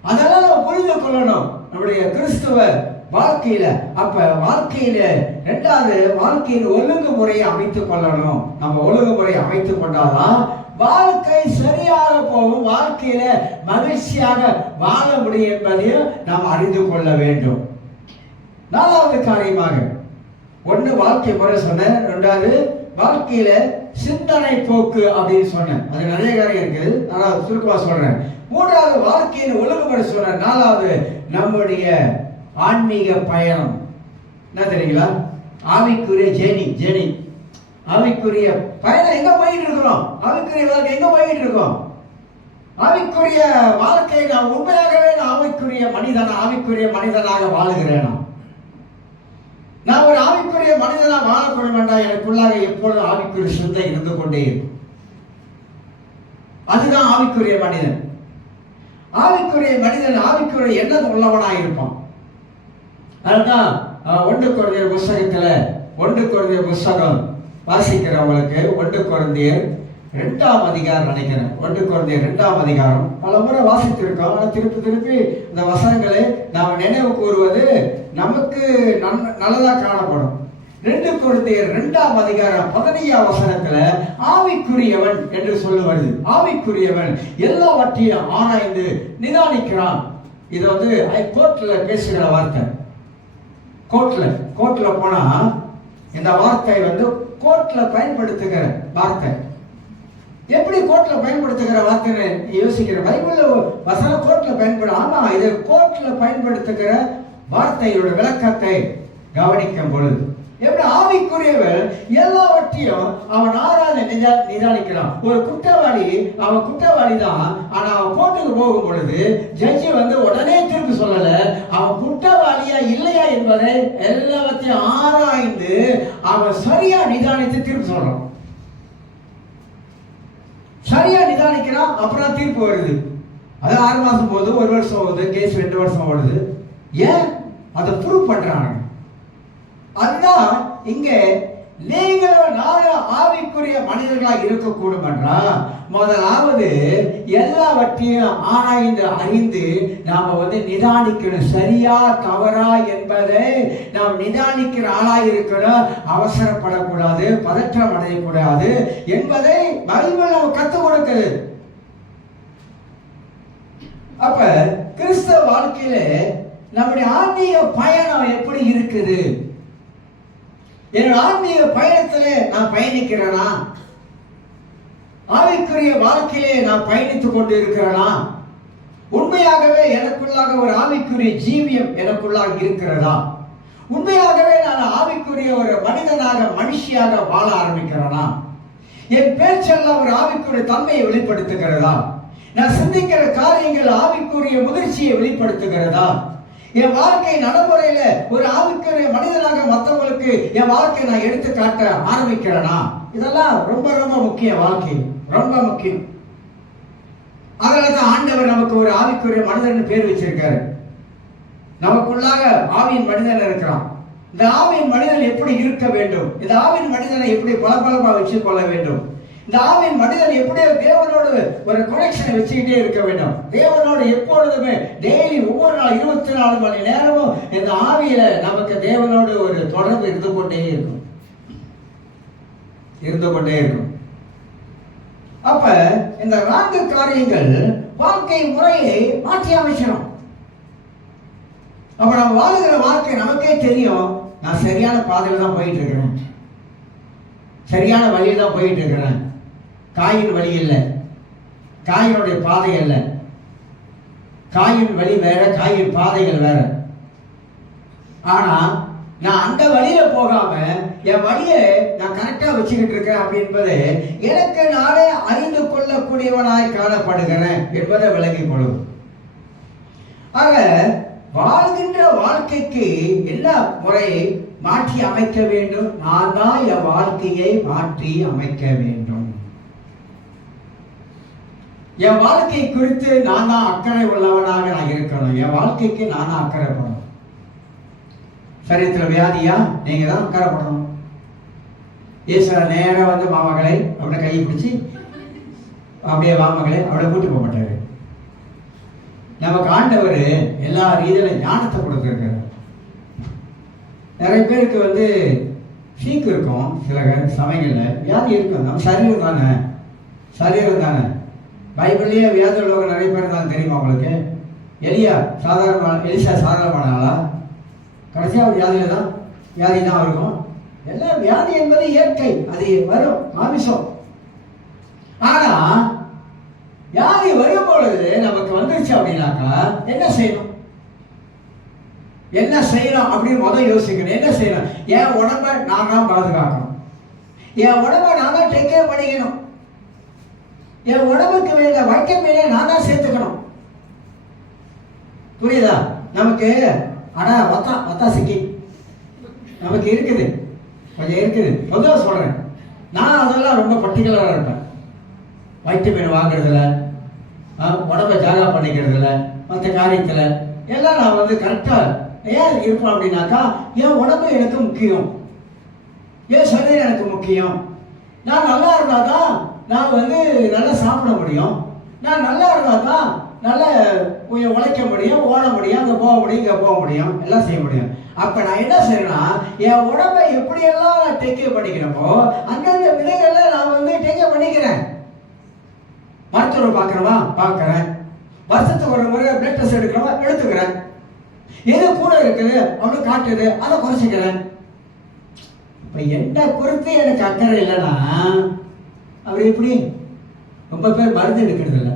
அதெல்லாம் நம்ம புரிந்து கொள்ளணும் நம்முடைய கிறிஸ்துவ வாழ்க்கையில. அப்ப வாழ்க்கையில இரண்டாவது வாழ்க்கையில் ஒழுங்குமுறையை அமைத்துக் கொள்ளணும். நம்ம ஒழுங்குமுறையை அமைத்துக் கொண்டாதான் வாழ்க்கை சரியாக போகும், வாழ்க்கையில மகிழ்ச்சியாக வாழ முடியும் என்பதையும் நாம் அறிந்து கொள்ள வேண்டும். நாலாவது காரியமாக ஒன்று வாழ்க்கை முறை சொன்னேன், ரெண்டாவது வாழ்க்கையில சிந்தனை போக்கு அப்படின்னு சொன்னேன். அது நிறைய காரியம் இருக்குது, ஆனால் சுருக்கமா சொல்றேன். மூன்றாவது வாழ்க்கையில் ஒழுங்குமுறை சொன்னேன். நாலாவது நம்முடைய ஆன்மீக பயணம். என்ன தெரியுங்களா? ஆவிக்குரிய ஜெனி ஆவிக்குரிய பயணம் எங்க போயிட்டு இருக்கிறோம்? ஆவிக்குரிய வாழ்க்கை எங்க போயிட்டு இருக்கோம்? ஆவிக்குரிய வாழ்க்கை நான் உண்மையாகவே ஆவிக்குரிய மனிதனாக வாழுகிறேனா? நான் ஒரு ஆவிக்குரிய மனிதனாக வாழப்பட வேண்டாம். எனக்குள்ளாக எப்பொழுதும் ஆவிக்குரிய சிந்தை இருந்து கொண்டே இருக்கும். அதுதான் ஆவிக்குரிய மனிதன். ஆவிக்குரிய மனிதன் ஆவிக்குரிய எண்ணம் உள்ளவனாக இருப்பான். அதுதான் 1 கொரிந்தியர் புஸ்தகம் வாசிக்கிறவங்களுக்கு 1 கொரிந்தியர் 2ஆம் அதிகாரம் நினைக்கிறேன். 1 கொரிந்தியர் 2ஆம் அதிகாரம் பல முறை வாசித்திருக்கோம். ஆனால் திருப்பி இந்த வசனங்களை நாம் நினைவு கூறுவது நமக்கு நல்லதா காணப்படும். 2 கொரிந்தியர் 2ஆம் அதிகாரம் 15ஆம் வசனத்துல ஆவிக்குரியவன் என்று சொல்லுவது. ஆவிக்குரியவன் எல்லாவற்றையும் ஆராய்ந்து நிதானிக்கிறான். இது கோர்ட்ல பேசுகிற வார்த்தை. கோர்ட்ல போனா இந்த வார்த்தை கோர்ட்ல பயன்படுத்துகிற வார்த்தை. எப்படி கோர்ட்ல பயன்படுத்துகிற வார்த்தைன்னு யோசிக்கிற பைபிள்ல வசனம் கோர்ட்ல பயன்படும். ஆனா இது கோர்ட்ல பயன்படுத்துகிற வார்த்தையோட விளக்கத்தை கவனிக்கும் பொழுது எப்படி ஆவிக்குரியவன் எல்லாவற்றையும் அவன் ஆராய்ந்து நிதானிக்கிறான். ஒரு குற்றவாளி அவன் குற்றவாளி தான், ஆனா அவன் கோர்ட்டுக்கு போகும் பொழுது ஜட்ஜி உடனே தீர்ப்பு சொல்லல. அவன் குற்றவாளியா இல்லையா என்பதை எல்லாவற்றையும் ஆராய்ந்து அவன் சரியா நிதானித்து தீர்ப்பு சொல்றான். சரியா நிதானிக்கிறான், அப்புறம் தீர்ப்பு வருது. அது 6 மாசம் போகுது, 1 வருஷம் போகுது, கேஸ் 2 வருஷம் ஓடுது. ஏன்? அதை ப்ரூவ் பண்றாங்க. அதுதான் இங்க நீங்கள் நானும் ஆவிக்குரிய மனிதர்களாக இருக்கக்கூடும் என்றால் முதலாவது எல்லாவற்றையும் ஆராய்ந்து அறிந்து நாம நிதானிக்கணும். சரியா தவறா என்பதை நாம் நிதானிக்கிற ஆளாய் இருக்கணும். அவசரப்படக்கூடாது, பதற்றம் அடையக்கூடாது என்பதை பைபிள் நம்ம கற்றுக் கொடுக்குது. அப்ப கிறிஸ்தவ வாழ்க்கையில நம்முடைய ஆன்மீக பயணம் எப்படி இருக்குது? என்னோட ஆன்மீக பயணத்திலே நான் பயணிக்கிறேனா? ஆவிக்குரிய வாழ்க்கையிலே நான் பயணித்துக் கொண்டு இருக்கிறேனா? உண்மையாகவே எனக்குள்ளாக ஒரு ஆவிக்குரிய ஜீவியம் எனக்குள்ளாக இருக்கிறதா? உண்மையாகவே நான் ஆவிக்குரிய ஒரு மனுஷியாக வாழ ஆரம்பிக்கிறேனா? என் பேச்செல்லாம் ஒரு ஆவிக்குரிய தன்மையை வெளிப்படுத்துகிறதா? நான் சிந்திக்கிற காரியங்கள் ஆவிக்குரிய முதிர்ச்சியை வெளிப்படுத்துகிறதா? என் வாழ்க்கை நடைமுறையில ஒரு ஆவிக்குரிய மனிதனாக மற்றவங்களுக்கு என் வாழ்க்கையை நான் எடுத்து காட்ட ஆரம்பிக்கிறேனா? இதெல்லாம் ரொம்ப ரொம்ப முக்கியம். வாழ்க்கை ரொம்ப முக்கியம். அதனாலதான் ஆண்டவர் நமக்கு ஒரு ஆவிக்குரிய மனிதன் பேர் வச்சிருக்காரு. நமக்குள்ளாக ஆவியின் மனிதன் இருக்கிறான். இந்த ஆவியின் மனிதன் எப்படி இருக்க வேண்டும்? இந்த ஆவியின் மனிதனை எப்படி பலபலமா வச்சுக் கொள்ள வேண்டும்? இந்த ஆவியின் மனிதன் எப்படி தேவனோடு ஒரு கனெக்ஷனை வச்சுக்கிட்டே இருக்க வேண்டும்? தேவனோடு எப்பொழுதுமே டெய்லி ஒவ்வொரு நாள் 24 மணி நேரமும் இந்த ஆவியில நமக்கு தேவனோடு ஒரு தொடர்பு இருந்து கொண்டே இருக்கும். அப்ப இந்த 4 காரியங்கள் வாழ்க்கை முறையை மாற்றி அமைச்சிடும். அப்ப நம்ம வாழுகிற வாழ்க்கை நமக்கே தெரியும். நான் சரியான பாதையில தான் போயிட்டு இருக்கிறேன், சரியான வழியில தான் போயிட்டு இருக்கிறேன். காயின் வழி இல்லை, காயினுடைய பாதை அல்ல. காயின் வழி வேற, காயின் பாதைகள் வேற. ஆனா நான் அந்த வழியில போகாம என் வழியை நான் கரெக்டா வச்சுக்கிட்டு இருக்கேன் அப்படின்பது எனக்கு நானே அறிந்து கொள்ளக்கூடியவனாய் காணப்படுகிறேன் என்பதை விளங்கிக் கொள்ளும். ஆக வாழ்கின்ற வாழ்க்கைக்கு என்ன முறை மாற்றி அமைக்க வேண்டும். நான் தான் என் வாழ்க்கையை மாற்றி அமைக்க வேண்டும். என் வாழ்க்கை குறித்து நான் தான் அக்கறை உள்ளவனாக நான் இருக்கணும். என் வாழ்க்கைக்கு நான் தான் அக்கறைப்படணும். சரீரத்தில் வியாதியா, நீங்க தான் அக்கறைப்படணும். ஈஸ்வரர் நேரம் வந்து மாமகளை அவனை கையை பிடிச்சி அப்படியே மாமகளை அவளை கூட்டி போக மாட்டாரு. நமக்கு ஆண்டவர் எல்லா ரீதியில ஞானத்தை கொடுத்துருக்காரு. நிறைய பேருக்கு வந்து சீக்கு இருக்கும், சில சமயங்களில் வியாதி இருக்கும். நம்ம சரீரம் தானே. பைபிள்லேயே வியாதி உள்ளவங்க நிறைய பேர் தான் தெரியுமா உங்களுக்கு? எலிசா சாதாரணமான ஆளா? கடைசியாக வியாதி தான் இருக்கும். எல்லாம் வியாதி என்பது இயற்கை, அது வரும், மாமிசம். ஆனா வியாதி வரும் பொழுது நமக்கு வந்துருச்சு அப்படின்னாக்கா என்ன செய்யணும் அப்படின்னு முதல் யோசிக்கணும். என்ன செய்யணும்? என் உடம்பை நான் தான் பாதுகாக்கணும். என் உடம்பை நான் தான் டேக் கேர் பண்ணிக்கணும். என் உடம்புக்கு வேண்டிய வைட்டமினை நான் தான் சேர்த்துக்கணும். புரியுதா? நமக்கு ஒத்தாசிக்கு நமக்கு இருக்குது, கொஞ்சம் இருக்குது. பொதுவாக சொல்றேன், நான் அதெல்லாம் ரொம்ப பர்டிகுலராக இருப்பேன். வைட்டமின் வாங்குறதுல, உடம்பை ஜாகா பண்ணிக்கிறதுல, மற்ற காரியத்தில் எல்லாம் நான் வந்து கரெக்டாக ஏன் இருப்பேன் அப்படின்னாக்கா, என் உடம்பு எனக்கு முக்கியம், என் சரீரம் எனக்கு முக்கியம். நான் நல்லா இருந்தால் தான் நான் வந்து நல்லா சாப்பிட முடியும். நான் நல்லா இருந்தால் தான் நல்லா உழைக்க முடியும், ஓட முடியும், அங்கே போக முடியும், இங்கே போக முடியும், எல்லாம் செய்ய முடியும். அப்போ நான் என்ன செய்யணும்னா, என் உடம்பை எப்படியெல்லாம் நான் டேக் கேர் பண்ணிக்கிறப்போ அந்தந்த விதைகளில் நான் வந்து டேக் கேர் பண்ணிக்கிறேன். மருத்துவரை பார்க்குறேன். வருஷத்துக்கு ஒரு முறை பிளட் டெஸ்ட் எடுத்துக்கிறேன். எது கூட இருக்குது அவனுக்கு காட்டுது, அதை குறைச்சிக்கிறேன். இப்போ என்ன குறித்து எனக்கு அக்கறை இல்லைன்னா அப்படி எப்படி? ரொம்ப பேர் மருந்து எடுக்கிறது இல்லை.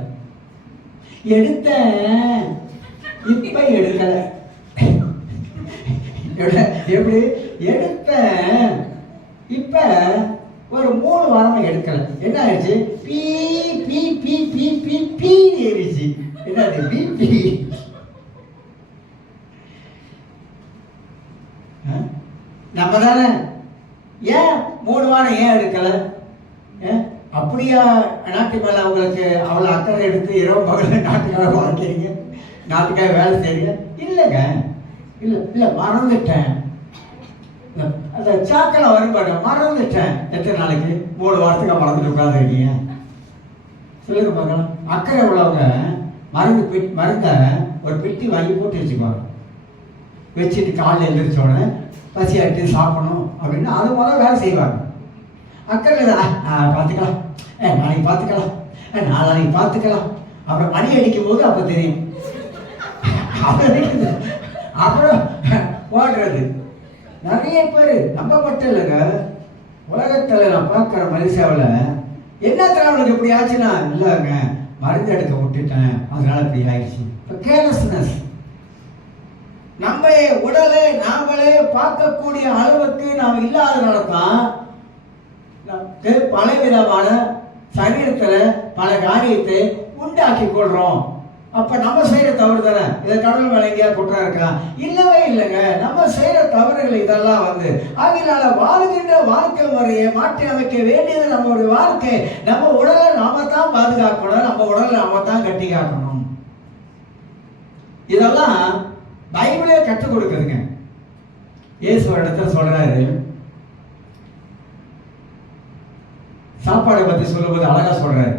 எடுத்த இப்ப எடுக்கல. எப்படி எடுத்த இப்ப ஒரு 3 வாரமா எடுக்கல. என்ன ஆயிடுச்சு? பீ பீ பீ பீ பீ பீ ஏறிச்சு. என்னது பிபி? நம்ம தானே. ஏன் 3 வாரம் ஏன் எடுக்கல? அப்படியா நாட்டு மேல அவங்களுக்கு அவ்வளோ அக்கறை எடுத்து இரவு பகல நாட்டுக்காக வாழ்க்கிறீங்க, நாட்டுக்காக வேலை செய்றீங்க? இல்லைங்க, இல்லை மறந்துட்டேன். அந்த சாக்கெல்லாம் வரும்பாடு, மறந்துட்டேன். எத்தனை நாளைக்கு? 3 வாரத்துக்கு மறந்துட்டு உட்காந்துருக்கீங்க? சொல்லுங்க பார்க்கலாம். அக்கறை உள்ளவங்க மருந்த ஒரு பெட்டி வாங்கி போட்டு வச்சுக்குவாங்க. வச்சுட்டு காலையில் எழுந்திரிச்சோடனே பசி ஆகிட்டு சாப்பிடணும் அப்படின்னு அது முதல்ல வேலை செய்வாங்க. அக்கறை பார்த்துக்கலாம், நாளைக்கு பார்த்துக்கலாம், நாளைக்கு பார்த்துக்கலாம். அப்புறம் மணி அடிக்கும் போது அப்போ தெரியும். அப்புறம் ஓடுறது. நிறைய பேர் நம்ம மட்டும் இல்லைங்க, உலகத்தில் நான் பார்க்குற மலேசியாவில் என்னத்தில் அவனுக்கு இப்படி ஆச்சுன்னா, இல்லைங்க மருந்து எடுக்க விட்டுட்டேன் அதனால இப்படி ஆயிடுச்சு. இப்போ கேர்லெஸ்னஸ். நம்ம உடலை நாமளே பார்க்கக்கூடிய அளவுக்கு நாம் இல்லாதனால தான் பல விதமான சரீரத்தில் பல காரியத்தை உண்டாக்கி கொள்றோம். அப்ப நம்ம செய்யற தவறு தானே. இதை கடவுள் மேல எங்கேயா குற்றம் இருக்கா? இல்லவே இல்லைங்க. நம்ம செய்யற தவறுகள் இதெல்லாம் வந்து அதனால வாழ்கின்ற வாழ்க்கை முறையை மாற்றி அமைக்க வேண்டியது நம்மளுடைய வாழ்க்கை. நம்ம உடலை நாம தான் பாதுகாக்கணும், நம்ம உடலை நாம தான் கட்டி காக்கணும். இதெல்லாம் பைபிளே கற்றுக் கொடுக்குதுங்க. இயேசு ஒரு இடத்துல சொல்றாரு, சாப்பாடை பத்தி சொல்லும்போது அழகா சொல்றாரு.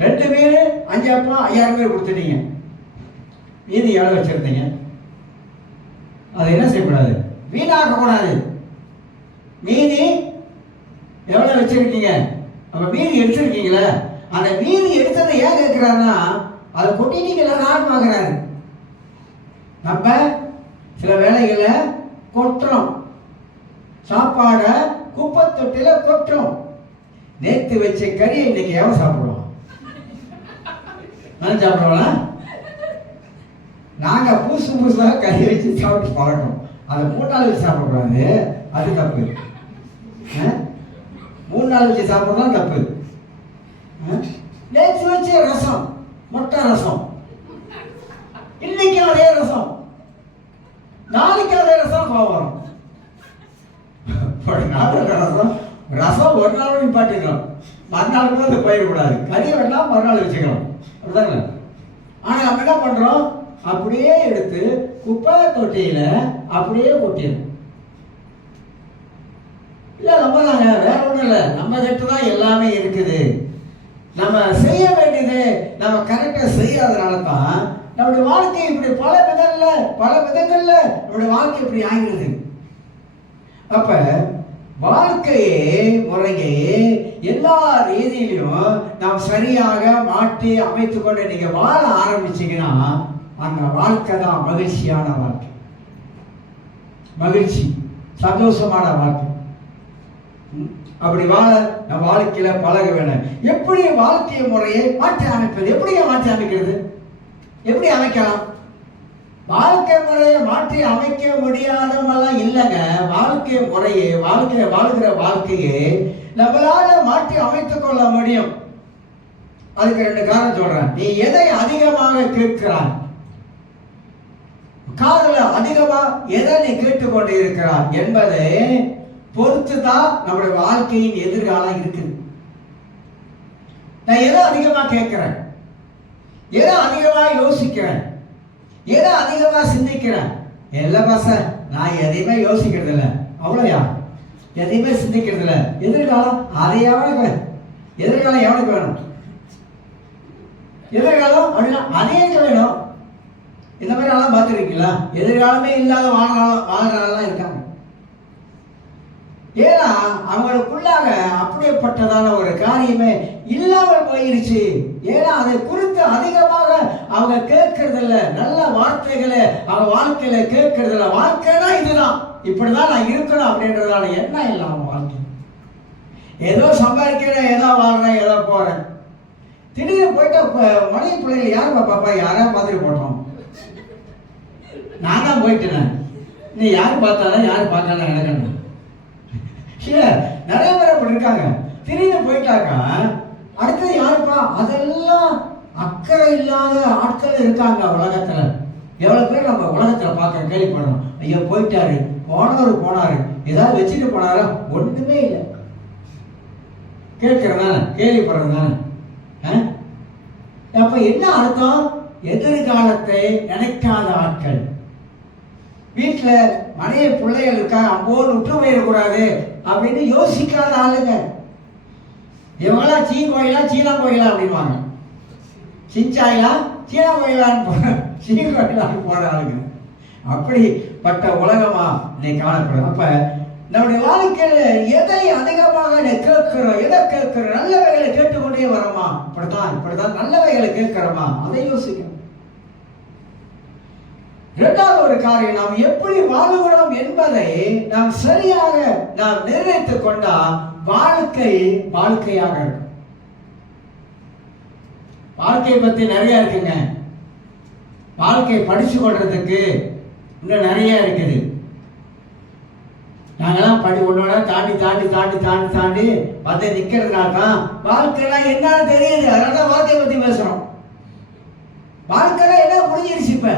2 மீன் 5 அப்பம் 5000 பேர் கொடுத்துட்டீங்க, மீதி எவ்வளோ வச்சிருந்தீங்க? அதை என்ன செய்யக்கூடாது? வீணாக்க கூடாது. மீதி எவ்வளோ வச்சிருக்கீங்க? அப்ப மீதி எடுத்திருக்கீங்களே, அந்த மீதி எடுத்ததை ஏன் கேட்கிறாருன்னா, அதை கொட்டினீங்களா ஆகறாரு. நம்ம சில வேலைகளை கொட்டுறோம், சாப்பாடை குப்பை தொட்டில கொட்டுறோம். நேற்று வச்ச கறியை இன்னைக்கு எவன் சாப்பிடுவோம்? நான் சாப்பிடுவோம்னா நாங்க புதுசாக கறி வச்சு சாப்பிட்டு பழக்கம். அதை 3 நாள் வச்சு சாப்பிடக்கூடாது, அது தப்பு. 3 நாள் வச்சு சாப்பிடலாம் தப்பு. நேற்று வச்ச ரசம், முட்டை ரசம், இன்னைக்கு அதே ரசம், நாளைக்கு அதே ரசம் போவோம். ஒரு நாள் நிப்பாட்டிக்கலாம், மறுநாள் கூட அது போயிடக்கூடாது. கறியை வேணால் மறுநாள் வச்சுக்கலாம், அப்படிதாங்க. ஆனால் நம்ம என்ன பண்ணுறோம், அப்படியே எடுத்து குப்பை தொட்டியில் அப்படியே கொட்டிடும். இல்லை நம்ம தாங்க, வேற ஒன்றும் இல்லை, நம்ம கிட்ட தான் எல்லாமே இருக்குது. நம்ம செய்ய வேண்டியது நம்ம கரெக்டாக செய்யாதனால தான் நம்முடைய வாழ்க்கை இப்படி பல விதங்கள்ல நம்முடைய வாழ்க்கை இப்படி ஆகிறது. அப்ப வாழ்க்கையே முறையே எல்லா ரீதியிலும் நாம் சரியாக மாற்றி அமைத்து கொண்டு நீங்க வாழ ஆரம்பிச்சீங்கன்னா அந்த வாழ்க்கை தான் மகிழ்ச்சியான வாழ்க்கை, மகிழ்ச்சி சந்தோஷமான வாழ்க்கை. அப்படி வாழ நம்ம வாழ்க்கையில பழக வேணும். எப்படி வாழ்க்கை முறையை மாற்றி அமைப்பது, எப்படி மாற்றி அமைக்கிறது, எப்படி அமைக்கலாம்? வாழ்க்கை முறையை மாற்றி அமைக்க முடியாதவெல்லாம் இல்லைங்க. வாழ்க்கை முறையை வாழ்கிற வாழ்க்கையை நம்மளால மாற்றி அமைத்துக் கொள்ள முடியும். அதுக்கு 2 காரணம் சொல்றேன். நீ எதை அதிகமாக கேட்கிறாய், காதுல அதிகமா எதை நீ கேட்டுக்கொண்டு இருக்கிறாய் என்பதை பொறுத்து தான் நம்முடைய வாழ்க்கையின் எதிர்காலம் இருக்குது. நான் எதை அதிகமா கேட்கிறேன், எதை அதிகமா யோசிக்கிறேன், எதை அதிகமா சிந்திக்கிறேன்? எல்லா பாச நான் எதையுமே யோசிக்கிறது இல்லை, அவ்வளோயா, எதையுமே சிந்திக்கிறது இல்லை. எதிர்காலம் அதை எதிர்காலம் எவனுக்கு வேணும்? எதிர்காலம் அப்படின்னா அதே வேணும். இந்த மாதிரி ஆளாம் பார்த்துருக்கீங்களா? எதிர்காலமே இல்லாத வாழ்நாளெல்லாம் இருக்காங்க. ஏன்னா அவங்களுக்குள்ளாக அப்படியேப்பட்டதான ஒரு காரியமே இல்லாமல் போயிருச்சு. ஏன்னா அதை குறித்து அதிகமாக அவங்க கேட்கறது இல்லை, நல்ல வார்த்தைகளை அவங்க வாழ்க்கையில கேட்கறது இல்லை. வாழ்க்கைனா இதுதான், இப்படிதான் நான் இருக்கணும் அப்படின்றதால என்ன இல்லை அவங்க வாழ்க்கை. ஏதோ சம்பாதிக்கிறேன், ஏதோ வாழ்றேன், ஏதோ போறேன். திடீர்னு போயிட்டு மனைவி பிள்ளைகள் யார் பாப்பா, யாரையா பார்த்துட்டு போட்டோம், நான் தான் போயிட்டேன், நீ யார் பார்த்தாலும் யார் பார்த்தாலும் எனக்கு நிறைய பேர் அப்படி இருக்காங்க. திடீர்னு போயிட்டாக்கா அடுத்தது யாருப்பா, அதெல்லாம் அக்கறை இல்லாத ஆட்கள் இருக்காங்க உலகத்துல. எவ்வளவு பேர் நம்ம உலகத்துல பார்க்க கேள்விப்படுறோம். ஐயோ போயிட்டாரு, போனாரு, ஏதாவது வச்சுட்டு போனாரா? ஒண்ணுமே இல்லை. கேட்கறதானே, கேள்விப்படுறதானே. அப்ப என்ன அர்த்தம்? எதிர்காலத்தை நினைக்காத ஆட்கள். வீட்டுல மனைவி பிள்ளைகள் இருக்காங்க, அம்போடு விட்டு போயிடக்கூடாது அப்படின்னு யோசிக்காத ஆளுங்க. இவங்களாம் சீனா கோயிலா அப்படின்வாங்க. சிஞ்சாயிலா சீனா கோயிலான்னு சீன போற ஆளுங்க. அப்படிப்பட்ட உலகமா இன்னைக்கு காணப்படும். அப்ப நம்முடைய வாழ்க்கையில எதை அதிகமாக கேட்கிறோம், எதை கேட்கிறோம்? நல்லவைகளை கேட்டுக்கொண்டே வரோமா? இப்படித்தான் நல்லவைகளை கேட்கிறோமா? அதை யோசிக்கணும். 2வது ஒரு காரியம், நாம் எப்படி வாழுகிறோம் என்பதை நாம் சரியாக நாம் நிர்ணயித்துக் கொண்டா வாழ்க்கையாக இருக்கும். வாழ்க்கையை பத்தி நிறைய இருக்குங்க. வாழ்க்கையை படிச்சு கொள்றதுக்கு இன்னும் நிறைய இருக்குது. நாங்கெல்லாம் ஒன்னோட தாண்டி வந்து நிக்கிறதுனால தான் வாழ்க்கையெல்லாம் என்னன்னு தெரியுது. அதனால வாழ்க்கையை பத்தி பேசுறோம். வாழ்க்கையெல்லாம் என்ன முடிஞ்சிருச்சு, இப்ப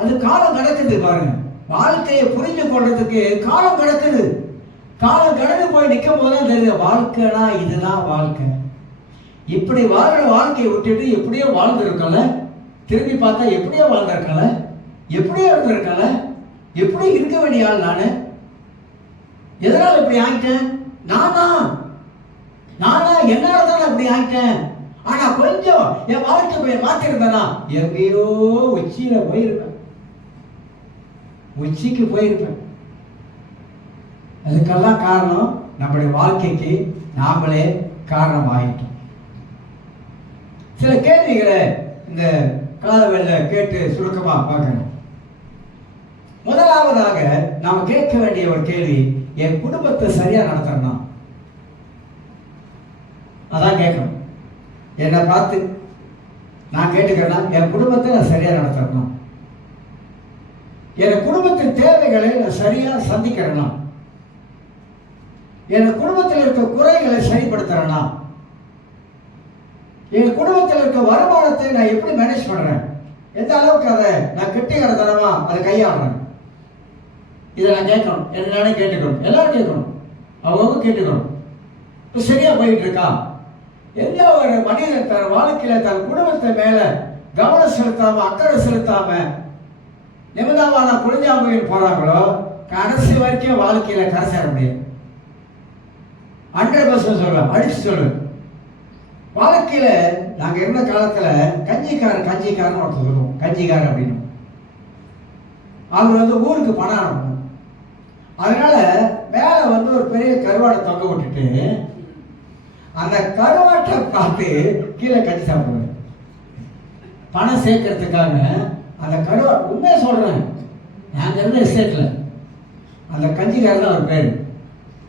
அது காலம் கிடக்குது பாருங்க. வாழ்க்கையை புரிஞ்சு கொள்றதுக்கு காலம் கிடக்குது. காலம் கடந்து போய் நிற்கும் போதுதான் தெரியுது வாழ்க்கைனா இதுதான் வாழ்க்கை. இப்படி வாழ்ற வாழ்க்கையை விட்டுட்டு எப்படியோ வாழ்ந்துருக்கல, திரும்பி பார்த்தா எப்படியோ வாழ்ந்திருக்கல, எப்படியோ இருந்திருக்கல, எப்படி இருக்க வேண்டிய ஆள் நானு. எதனால இப்படி ஆயிட்டேன்? நானா என்னால தான் இப்படி ஆயிட்டேன். ஆனா கொஞ்சம் என் வாழ்க்கை போய் மாத்திருந்தேனா எங்கேயோ உச்சிக்கு போயிருப்பேன். அதுக்கெல்லாம் காரணம் நம்முடைய வாழ்க்கைக்கு நாமளே காரணம் ஆயிட்டோம். சில கேள்விகளை இந்த காலவெல்ல கேட்டு சுருக்கமா பார்க்கணும். முதலாவதாக நாம் கேட்க வேண்டிய ஒரு கேள்வி, என் குடும்பத்தை சரியா நடத்தணும். அதான் கேட்கணும். என்னை பார்த்து நான் கேட்டுக்கிறேன்னா என் குடும்பத்தை நான் சரியா நடத்தணும், என் குடும்பத்தின் தேவைகளை நான் சரியா சந்திக்கிறேன்னா, என் குடும்பத்தில் இருக்க குறைகளை சரிப்படுத்துறேன்னா, என் குடும்பத்தில் இருக்க வருமானத்தை நான் எப்படி மேனேஜ் பண்றேன், எந்த அளவுக்கு அதை நான் கெட்டிக்கிறதனமா அதை கையாளுறேன். இதை நான் கேட்கணும். என்ன நானே கேட்டுக்கணும், எல்லாரும் கேட்கணும், அவங்க கேட்டுக்கணும். சரியா போயிட்டு இருக்கா? எந்த ஒரு மனிதன் தன் வாழ்க்கையில தன் குடும்பத்தை மேல கவனம் செலுத்தாம, அக்கறை செலுத்தாம நிமிதமான குளிஞ்சாமையில் போறாங்களோ கடைசி வரைக்கும் வாழ்க்கையில கரை சேர முடியும். 100% சொல்லுவேன், அடிச்சு சொல்லுவேன். வாழ்க்கையில நாங்க இருந்த காலத்துல கஞ்சிக்காரன் ஒருத்தர் சொல்லுவோம், கஞ்சிக்காரன் அப்படின்னு. அவர் வந்து ஊருக்கு பணம் அனுப்பணும். அதனால மேல வந்து ஒரு பெரிய கருவாடை தொங்க விட்டுட்டு அந்த கருவாட்டை பார்த்து கீழே கஞ்சி சாப்பிடுவார். பணம் சேர்க்கறதுக்காக அந்த கருவாடு, உண்மையை சொல்றேன், நாங்க இருந்த எஸ்டேட்ல அந்த கஞ்சிக்காரர் தான் ஒரு பேர்.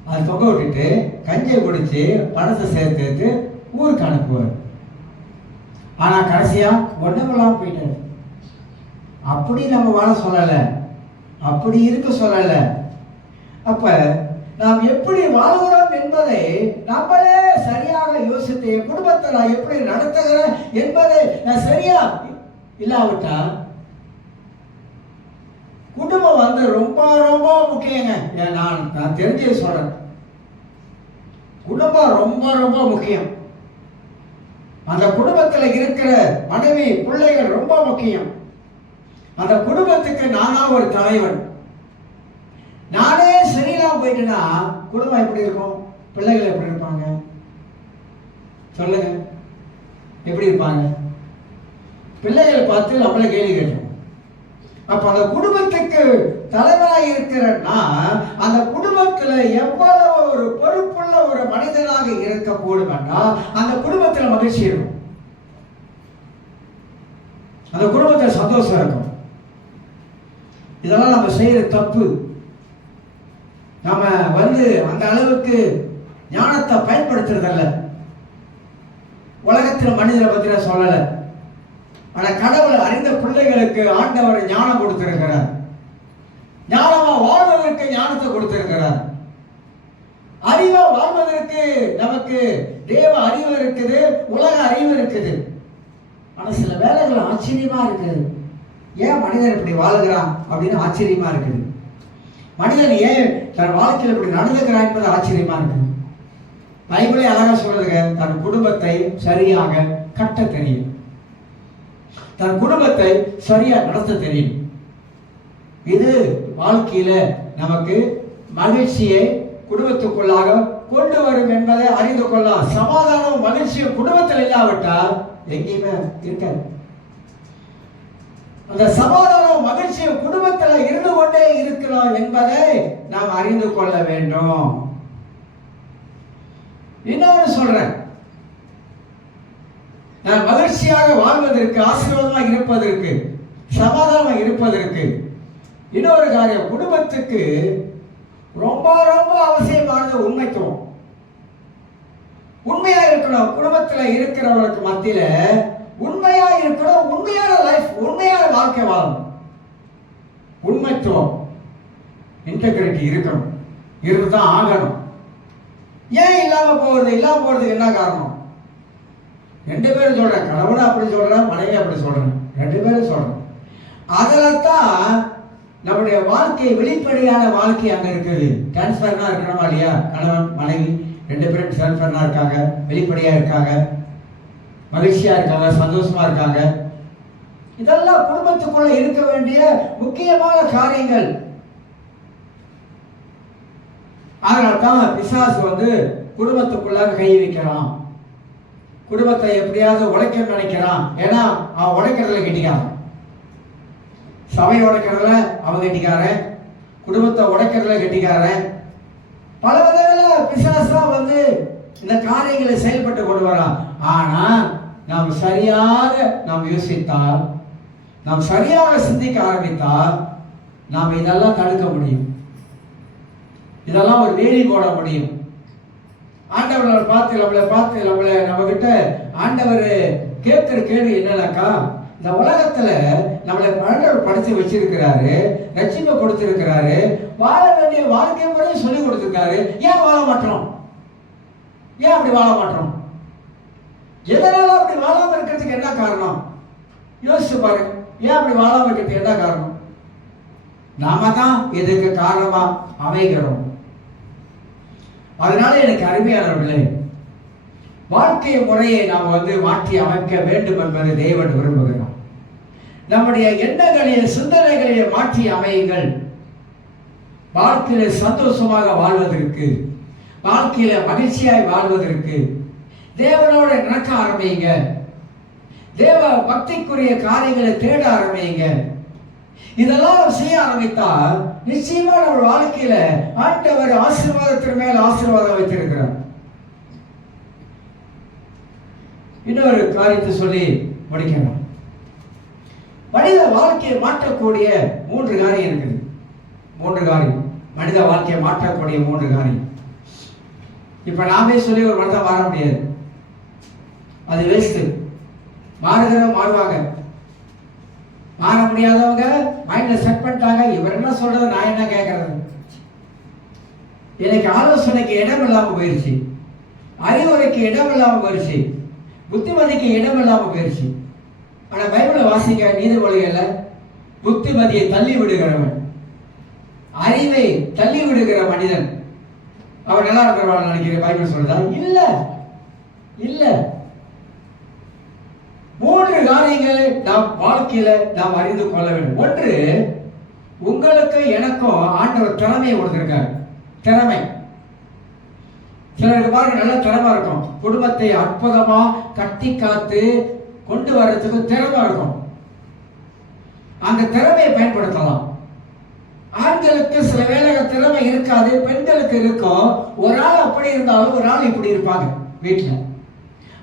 அதை தொங்க விட்டுட்டு கஞ்சியை குடிச்சு பணத்தை சேர்த்து ஊருக்கு அனுப்புவார். ஆனா கடைசியா ஒண்ணுமெல்லாம் போயிட்டாரு. அப்படி நம்ம வாழ சொல்லல, அப்படி இருக்க சொல்லல. அப்ப நாம் எப்படி வாழ்கிறோம் என்பதை நம்மளே சரியாக யோசித்து என் குடும்பத்தை நான் எப்படி நடத்துகிறேன் என்பதை நான் சரியா இல்லாவிட்டா குடும்பம் வந்து ரொம்ப ரொம்ப முக்கியங்க. நான் தெரிஞ்சே சொல்றேன், குடும்பம் ரொம்ப ரொம்ப முக்கியம். அந்த குடும்பத்தில் இருக்கிற மனைவி பிள்ளைகள் ரொம்ப முக்கியம். அந்த குடும்பத்துக்கு நானா ஒரு தலைவன். நானே சரியில்லாம போயிட்டேன்னா குடும்பம் எப்படி இருக்கும்? பிள்ளைகள் எப்படி இருப்பாங்க? சொல்லுங்க, எப்படி இருப்பாங்க? பிள்ளைகள் பார்த்து நம்மளை கேள்வி கேட்டோம். அப்ப அந்த குடும்பத்துக்கு தலைவராக இருக்கிறன்னா அந்த குடும்பத்துல எவ்வளவு ஒரு பொறுப்புள்ள ஒரு மனிதனாக இருக்கக்கூடும்னா அந்த குடும்பத்துல மகிழ்ச்சி இருக்கும், அந்த குடும்பத்துல சந்தோஷம் இருக்கும். இதெல்லாம் நம்ம செய்யற தப்பு. நம்ம வந்து அந்த அளவுக்கு ஞானத்தை பயன்படுத்துறதல்ல. உலகத்தில் மனிதரை பத்தி நான் சொல்லல, ஆனா கடவுளை அறிந்த பிள்ளைகளுக்கு ஆண்டவர் ஞானம் கொடுத்திருக்கிறார். ஞானமா வாழ்வதற்கு ஞானத்தை கொடுத்திருக்கிறார். அறிவா வாழ்வதற்கு நமக்கு தேவ அறிவு இருக்குது, உலக அறிவு இருக்குது. ஆனா சில வேலைகள் ஆச்சரியமா இருக்குது. ஏன் மனிதன் இப்படி வாழுகிறான் அப்படின்னு ஆச்சரியமா இருக்குது. மனிதன் ஏன் தன் வாழ்க்கையில் இப்படி நடந்துக்கிறான் என்பது ஆச்சரியமா இருக்குது. பைபிளே அழகா சொல்றதுங்க, தன் குடும்பத்தை சரியாக கட்ட தெரியும், தன் குடும்பத்தை சரியா நடத்த தெரியும். இது வாழ்க்கையில நமக்கு மகிழ்ச்சியை குடும்பத்துக்குள்ளாக கொண்டு வரும் என்பதை அறிந்து கொள்ளலாம். சமாதானம் மகிழ்ச்சியும் குடும்பத்தில் இல்லாவிட்டால் எங்கேயுமே இருக்காது. அந்த சமாதானம் மகிழ்ச்சியும் குடும்பத்தில் இருந்து கொண்டே இருக்கிறோம் என்பதை நாம் அறிந்து கொள்ள வேண்டும். இன்னொரு சொல்றேன், நான் மகிழ்ச்சியாக வாழ்வதற்கு, ஆசீர்வாதமாக இருப்பதற்கு, சமாதானமாக இருப்பதற்கு இன்னொரு காரியம், குடும்பத்துக்கு ரொம்ப ரொம்ப அவசியமானது உண்மைத்துவம். உண்மையா இருக்கணும். குடும்பத்தில் இருக்கிறவர்களுக்கு மத்தியில உண்மையா இருக்கணும், உண்மையான லைஃப், உண்மையான வாழ்க்கை வாழணும். உண்மைத்துவம், இன்டெகிரிட்டி இருக்கணும், இருந்துதான் ஆகணும். ஏன் இல்லாம போறது? இல்லாம போறதுக்கு என்ன காரணம்? ரெண்டு பேரும் சொல்றேன், கணவன் அப்படி சொல்றேன், மனைவி அப்படி சொல்றேன், ரெண்டு பேரும் சொல்றேன். அதில் தான் நம்முடைய வாழ்க்கை, வெளிப்படையான வாழ்க்கை அங்க இருக்குது. டிரான்ஸ்பர்னா இருக்கணுமா இல்லையா? கணவன் மனைவி ரெண்டு பேரும் டிரான்ஸ்பர்னா இருக்காங்க, வெளிப்படையா இருக்காங்க, மகிழ்ச்சியா இருக்காங்க, சந்தோஷமா இருக்காங்க. இதெல்லாம் குடும்பத்துக்குள்ள இருக்க வேண்டிய முக்கியமான காரியங்கள். அதனால்தான் பிசாசு வந்து குடும்பத்துக்குள்ளாக கை வைக்கிறான், குடும்பத்தை எப்படியாவது உடைக்க நினைக்கிறான். ஏன்னா அவன் உடைக்கிறதுல கெட்டிக்காரன், சபை உடைக்கிறதுல அவன் கெட்டிக்காரன், குடும்பத்தை உடைக்கிறதுல கெட்டிக்காரன். பல விதங்களில் பிசாசா வந்து இந்த காரியங்களை செயல்பட்டு கொண்டு வரான். ஆனா நாம் சரியாக நாம் யோசித்தால், நாம் சரியாக சிந்திக்க ஆரம்பித்தால் நாம் இதெல்லாம் தடுக்க முடியும், இதெல்லாம் ஒரு வேலி போட முடியும். ஆண்டவர் பார்த்து நம்ம கிட்ட ஆண்டவர் கேட்கிற கேள்வி என்னன்னாக்கா, இந்த உலகத்துல நம்மளை ஆண்டவர் படிச்சு வச்சிருக்கிறாரு, ரட்சிப்பை கொடுத்திருக்கிறாரு, வாழ வேண்டிய வாழ்க்கை முறையை சொல்லி கொடுத்திருக்காரு. ஏன் வாழ மாட்டோம்? ஏன் அப்படி வாழ மாட்டோம்? எதனால அப்படி வாழாம இருக்கிறதுக்கு என்ன காரணம்? யோசிச்சு பாருங்க. ஏன் அப்படி வாழாம இருக்கிறதுக்கு என்ன காரணம்? நாம தான் இதுக்கு காரணமா அமைகிறோம். அதனால எனக்கு அருமையானவர்களே, வாழ்க்கை முறையை நாம் மாற்றி அமைக்க வேண்டும் என்பதை தேவன் விரும்புகிறார். நம்முடைய எண்ணங்களில் சிந்தனைகளில் மாற்றி அமையுங்கள். வாழ்க்கையில சந்தோஷமாக வாழ்வதற்கு, வாழ்க்கையில மகிழ்ச்சியாய் வாழ்வதற்கு தேவனோட நடக்க ஆரம்பிங்க. தேவ பக்திக்குரிய காரியங்களை தேட ஆரம்பிங்க. இதெல்லாம் செய்ய ஆரம்பித்தால் நிச்சயமா நம்ம வாழ்க்கையில ஆண்டவர் ஆசீர்வாதத்தின் மேல் ஆசீர்வாதம் வைத்திருக்கிறார். இன்னொரு காரியத்தை சொல்லி முடிக்கணும். மனித வாழ்க்கையை மாற்றக்கூடிய 3 காரியம் இருக்குது. 3 காரியம் மனித வாழ்க்கையை மாற்றக்கூடிய 3 காரியம். இப்ப நாமே சொல்லி ஒரு மனிதன் மாற முடியாது, அது வேஸ்ட். மாறுகிறவங்க மாறுவாங்க, மாற முடியாதவங்க மைண்ட்ல செட் பண்ணிட்டாங்க, இவர் என்ன சொல்றது நான் என்ன கேட்கறது. எனக்கு ஆலோசனைக்கு இடம் இல்லாம போயிருச்சு, அறிவுரைக்கு இடம் இல்லாம போயிருச்சு, புத்திமதிக்கு இடம் இல்லாம போயிருச்சு. ஆனா பைபிளை வாசிக்க நீதிமொழிகள்ல புத்திமதியை தள்ளி விடுகிறவன், அறிவை தள்ளி விடுகிற மனிதன் அவர் நல்லா இருக்கிறவான்னு நினைக்கிற பைபிள் சொல்றதா? இல்ல இல்ல. 3 காரியங்களை நாம் வாழ்க்கையில நாம் அறிந்து கொள்ள வேண்டும். ஒன்று, உங்களுக்கு எனக்கும் ஆண்டவர் திறமையை கொடுத்திருக்கார். திறமை சிலருக்கு பாருங்க நல்ல திறமை இருக்கும், குடும்பத்தை அற்புதமா கட்டி காத்து கொண்டு வர்றதுக்கு திறமை இருக்கும். அந்த திறமையை பயன்படுத்தலாம். ஆண்களுக்கு சில வேளைகள் திறமை இருக்காது, பெண்களுக்கு இருக்கும். ஒரு ஆள் அப்படி இருந்தாலும் ஒரு ஆள் இப்படி இருப்பாங்க வீட்டுல.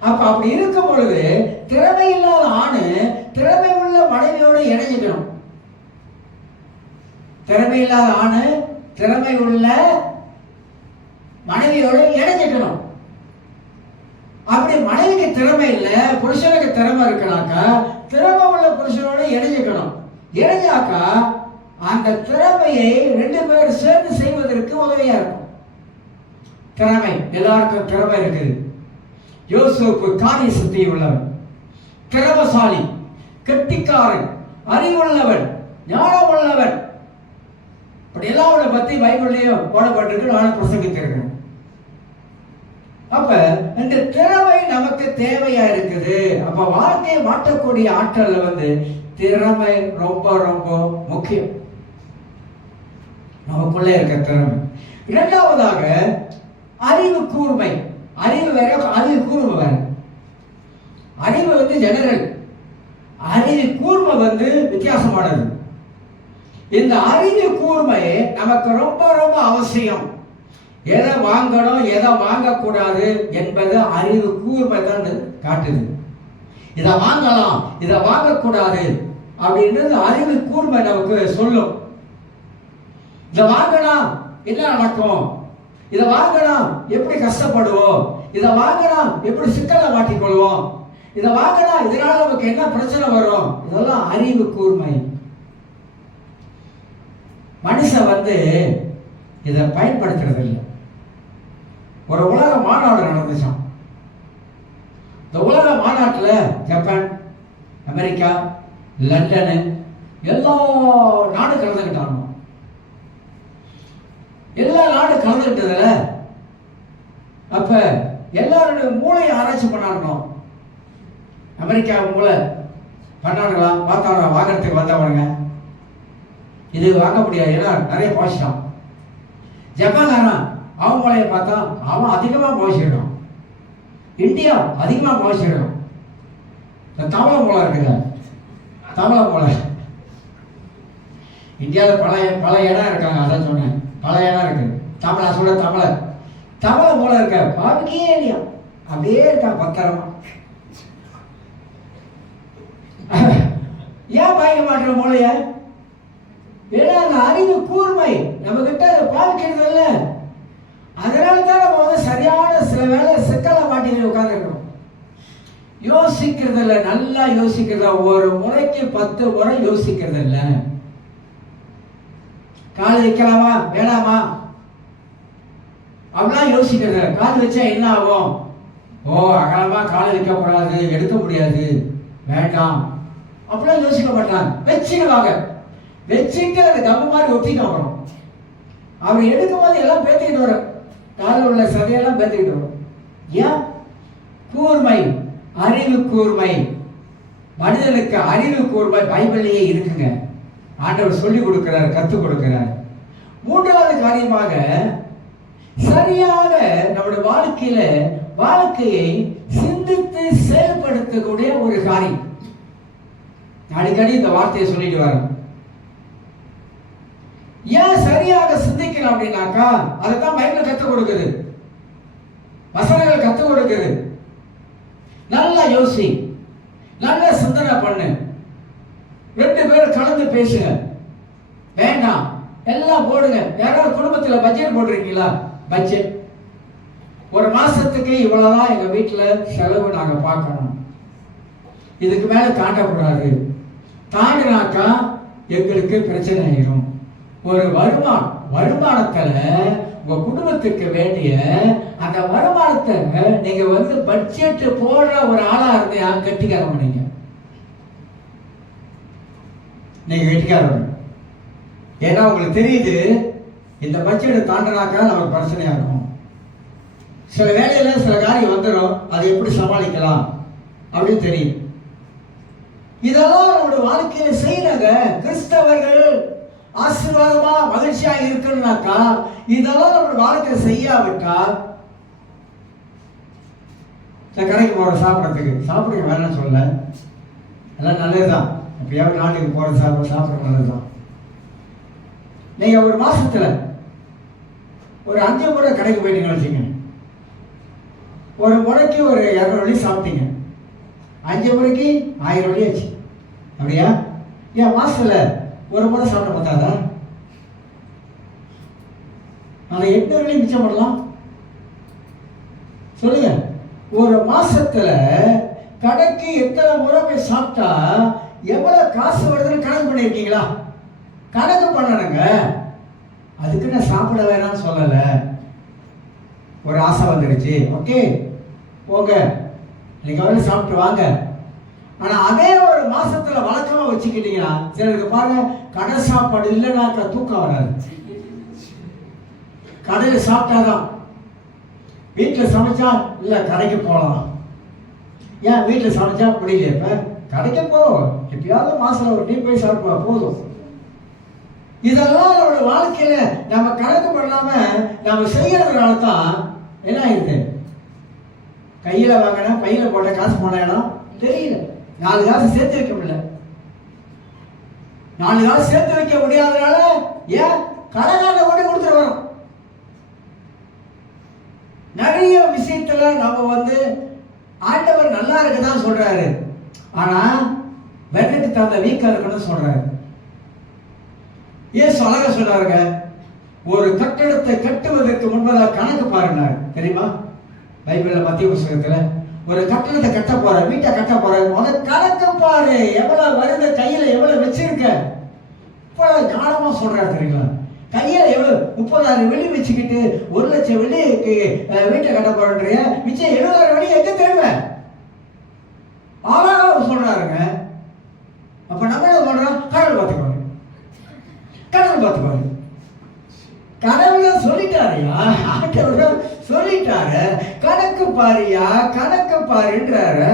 அப்ப அப்படி இருக்கும் பொழுது திறமை இல்லாத ஆணு திறமை உள்ள மனைவியோட இணைஞ்சுக்கணும். திறமை இல்லாத ஆணு திறமை உள்ள மனைவியோட இணைஞ்சுக்கணும். அப்படி மனைவிக்கு திறமை இல்லை, புருஷனுக்கு திறமை இருக்கனாக்கா திறமை உள்ள புருஷனோட இணைஞ்சுக்கணும். இணைஞ்சாக்கா அந்த திறமையை 2 பேர் சேர்ந்து செய்வதற்கு உதவியா இருக்கும். திறமை எல்லாருக்கும் திறமை இருக்குது. யோசேப்பு காரிய சக்தி உள்ளவன், திறமசாலி, கெட்டிக்காரன், அறிவுள்ளவன், ஞானம் உள்ளவன். அப்படி எல்லாரோட பத்தி பைபிள்லயும் போடப்பட்டிருக்கு, நானும் பிரசங்கித்திருக்கிறேன். அப்ப இந்த திறமை நமக்கு தேவையா இருக்குது. அப்ப வாழ்க்கையை மாற்றக்கூடிய ஆற்றல்ல திறமை ரொம்ப ரொம்ப முக்கியம். நமக்குள்ள இருக்க திறமை. 2வதாக அறிவு கூர்மை. அறிவு வேற, அறிவு கூர்மை வேற. அறிவு ஜெனரல், அறிவு கூர்மை வித்தியாசமானது. இந்த அறிவு கூர்மை நமக்கு ரொம்ப ரொம்ப அவசியம். எதை வாங்கணும் எதை வாங்கக்கூடாது என்பது அறிவு கூர்மை தான் காட்டுது. இதை வாங்கலாம் இதை வாங்கக்கூடாது அப்படின்றது அறிவு கூர்மை நமக்கு சொல்லும். இதை வாங்கலாம் என்ன நடக்கும், இதை வாங்கலாம் எப்படி கஷ்டப்படுவோம், இதை வாங்கலாம் எப்படி சிக்கலை மாட்டிக்கொள்வோம், இதை வாங்கலாம் இதனால நமக்கு என்ன பிரச்சனை வரும், இதெல்லாம் அறிவு கூர்மை. மனுஷன் இதை பயன்படுத்துறது இல்லை. ஒரு உலக மாநாடு நடந்துச்சான். இந்த உலக மாநாட்டில் ஜப்பான், அமெரிக்கா, லண்டனு எல்லா நாடும் கலந்துக்கிட்டாங்க. எல்லா நாடும் கலந்துக்கிட்டதுல அப்ப எல்லாருடைய மூளையை ஆராய்ச்சி பண்ணாங்கணும். அமெரிக்கா மூளை பண்ணாங்களாம், பார்த்தாங்க வாங்கறதுக்கு வந்தவனுங்க இது வாங்க முடியாது ஏன்னா நிறைய போச்சிட்டான். ஜப்பான்காரன் அவன் மூளையை பார்த்தா அவன் அதிகமாக போச்சிருக்கான். இந்தியா அதிகமாக போச்சிருக்கான். இந்த தமிழ மூளை இருக்குல்ல, தமிழ மூளை இந்தியாவில் பல இடம் இருக்காங்க. அதான் சொன்னேன், பல இடம் இருக்கு. தமிழ சொல்ல தமிழ மூளை இருக்க பாவிக்கே இல்லையா, அப்படியே இருக்கான் பத்திரமா. ஏன் பாய்க்க மாட்டேற மூளைய? ஏன்னா அந்த அறிவு கூர்மை நம்ம கிட்ட பாவிக்கிறது இல்லை. அதனால தான் நம்ம சரியான சில வேலை சிக்கலை மாட்டிக்கிட்டு உட்காந்துருக்கணும். யோசிக்கிறது இல்லை, நல்லா யோசிக்கிறத, ஒரு முறைக்கு 10 முறை யோசிக்கிறது இல்லை. கால் வைக்கலாமா வேணாமா அப்படிலாம் யோசிக்கிறது. கால் வச்சா என்ன ஆகும், ஓ அகலமா கால் வைக்க கூடாது, எடுக்க முடியாது, வேண்டாம் அப்படிலாம் யோசிக்க மாட்டாங்க. வச்சுக்குவாங்க, வச்சுட்டு அது கம்ம மாதிரி ஒட்டிக்க வரும். அவர் எடுக்கும் போது எல்லாம் பேத்திக்கிட்டு வரும், காலில் உள்ள சதையெல்லாம் பேத்திக்கிட்டு வரும். ஏன் கூர்மை, அறிவு கூர்மை. மனிதனுக்கு அறிவு கூர்மை பைபிள்லேயே இருக்குங்க. ஆண்டவர் சொல்லி கொடுக்கிறார், கற்றுக் கொடுக்கிறார். மூன்றாவது காரியமாக சரியாக நம்முடைய வாழ்க்கையை சிந்தித்து செயல்படுத்தக்கூடிய ஒரு காரியம். அடிக்கடி இந்த வார்த்தையை சொல்லிட்டு வரேன். ஏன் சரியாக சிந்திக்கணும் அப்படின்னாக்கா, அதுதான் பைபிள் கற்றுக் கொடுக்குது, வசனங்கள் கற்றுக் கொடுக்குது. நல்லா யோசி, நல்ல சிந்தனை பண்ணு, 2 பேரும் கலந்து பேசுங்க. வேண்டாம் எல்லாம் போடுங்க. யாராவது குடும்பத்தில் பட்ஜெட் போட்டிருக்கீங்களா? பட்ஜெட் ஒரு மாசத்துக்கு இவ்வளவுதான் எங்க வீட்டில் செலவு நாங்க பார்க்கணும், இதுக்கு மேல தாண்டக்கூடாது, தாண்டினாக்கா எங்களுக்கு பிரச்சனை ஆயிரும். ஒரு வருமானத்துல உங்க குடும்பத்துக்கு வேண்டிய அந்த வருமானத்தை நீங்க பட்ஜெட் போடுற ஒரு ஆளா இருந்தா கட்டிக்காரங்க. நீங்க கட்டிக்காரங்க. ஏன்னா உங்களுக்கு தெரியுது இந்த பட்ஜெட் தாண்டினாக்கா நமக்கு பிரச்சனையா இருக்கும். சில வேலையில சில காரியம் வந்துடும், அதை எப்படி சமாளிக்கலாம் அப்படின்னு தெரியும். இதெல்லாம் நம்முடைய வாழ்க்கையில செய்யறாங்க. கிறிஸ்தவர்கள் ஆசீர்வாதமா மகிழ்ச்சியா இருக்குன்னாக்கா இதெல்லாம் நம்முடைய வாழ்க்கையில செய்யாவிட்டா, கடைக்கு போற சாப்பிடுங்க வேணாம்னு சொல்ல, எல்லாம் நல்லதுதான். எப்பயாவது நாட்டுக்கு போற சாப்பிட நல்லதுதான். நீங்க ஒரு மாசத்துல ஒரு 5 முறை கடைக்கு போயிட்டீங்கன்னு வச்சுங்க, ஒரு முறைக்கு ஒரு 200 வழி சாப்பிட்டீங்க, 5 முறைக்கு 1000 வழி ஆச்சு. அப்படியா? ஏன் மாசத்துல ஒரு முறை சாப்பிட பார்த்தாதா? அதை 800 வழி மிச்சம் பண்ணலாம். சொல்லுங்க, ஒரு மாசத்துல கடைக்கு எத்தனை முறை போய் சாப்பிட்டா எவ்வளவு காசு வருதுன்னு கணக்கு பண்ணிருக்கீங்களா? கணக்கு பண்ணணுங்க. அதுக்கு நான் சாப்பிட வேணாம்னு சொல்லல. ஒரு ஆசை வந்துடுச்சு, ஓகே போங்க, நீங்க வந்து சாப்பிட்டு வாங்க. ஆனா அதே ஒரு மாசத்துல வழக்கமா வச்சுக்கிட்டீங்கன்னா, சிலருக்கு பாருங்க, கடை சாப்பாடு இல்லைனாக்கா தூக்கம் வராது. கடையில சாப்பிட்டாதான். வீட்டுல சமைச்சா இல்ல கடைக்கு போகலாம். ஏன் வீட்டுல சமைச்சா முடியல, இப்ப கடைக்கு போ, எப்பயாவது மாசத்துல ஒரு டீ போய் சாப்பிடுவா போதும். இதெல்லாம் நம்மளோட வாழ்க்கையில நம்ம கணக்கு பண்ணாம நம்ம செய்யறதுனால தான் என்ன ஆயிடுது, கையில வாங்கினா பையில போட்ட காசு போன இடம் தெரியல. 4 காசு சேர்த்து வைக்க முடியல. 4 காசு சேர்த்து வைக்க முடியாதனால ஏன் கடனால ஓடி கொடுத்துட்டு வரோம். நிறைய விஷயத்துல நம்ம ஆண்டவர் நல்லா இருக்குதான் சொல்றாரு, ஆனா வெண்ணுக்கு தகுந்த வீக்கா இருக்குன்னு சொல்றாரு. ஏன் அழகா சொல்றாருங்க, ஒரு கட்டடத்தை கட்டுவதற்கு முன்பதாக கணக்கு பாருங்க. தெரியுமா? பைபிள்ல மத்திய புத்தகத்துல ஒரு கட்டடத்தை கட்ட போற, வீட்டை கட்ட போற, முதல்ல கணக்கு பாரு, எவ்வளவு வருது, கையில எவ்வளவு வச்சிருக்க. இவ்வளவு ஞானமா சொல்றாரு தெரியுங்களா? கையில எவ்வளவு 30,000 வெள்ளி வச்சுக்கிட்டு 1 லட்சம் வெள்ளிக்கு வீட்டை கட்ட போறேன், மிச்சம் 70,000 வெள்ளி எங்க தேவை? அழகா சொல்றாருங்க. அப்ப நம்ம என்ன சொல்றோம்? கடவுள் பார்த்துக்கோங்க, கடவுள் பார்த்துக்கோங்க. கடவுள் சொல்லிட்டாருயா, ஆண்டவர் சொல்லிட்டாரு, கணக்கு பாரியா, கணக்கு பாருன்றாரு.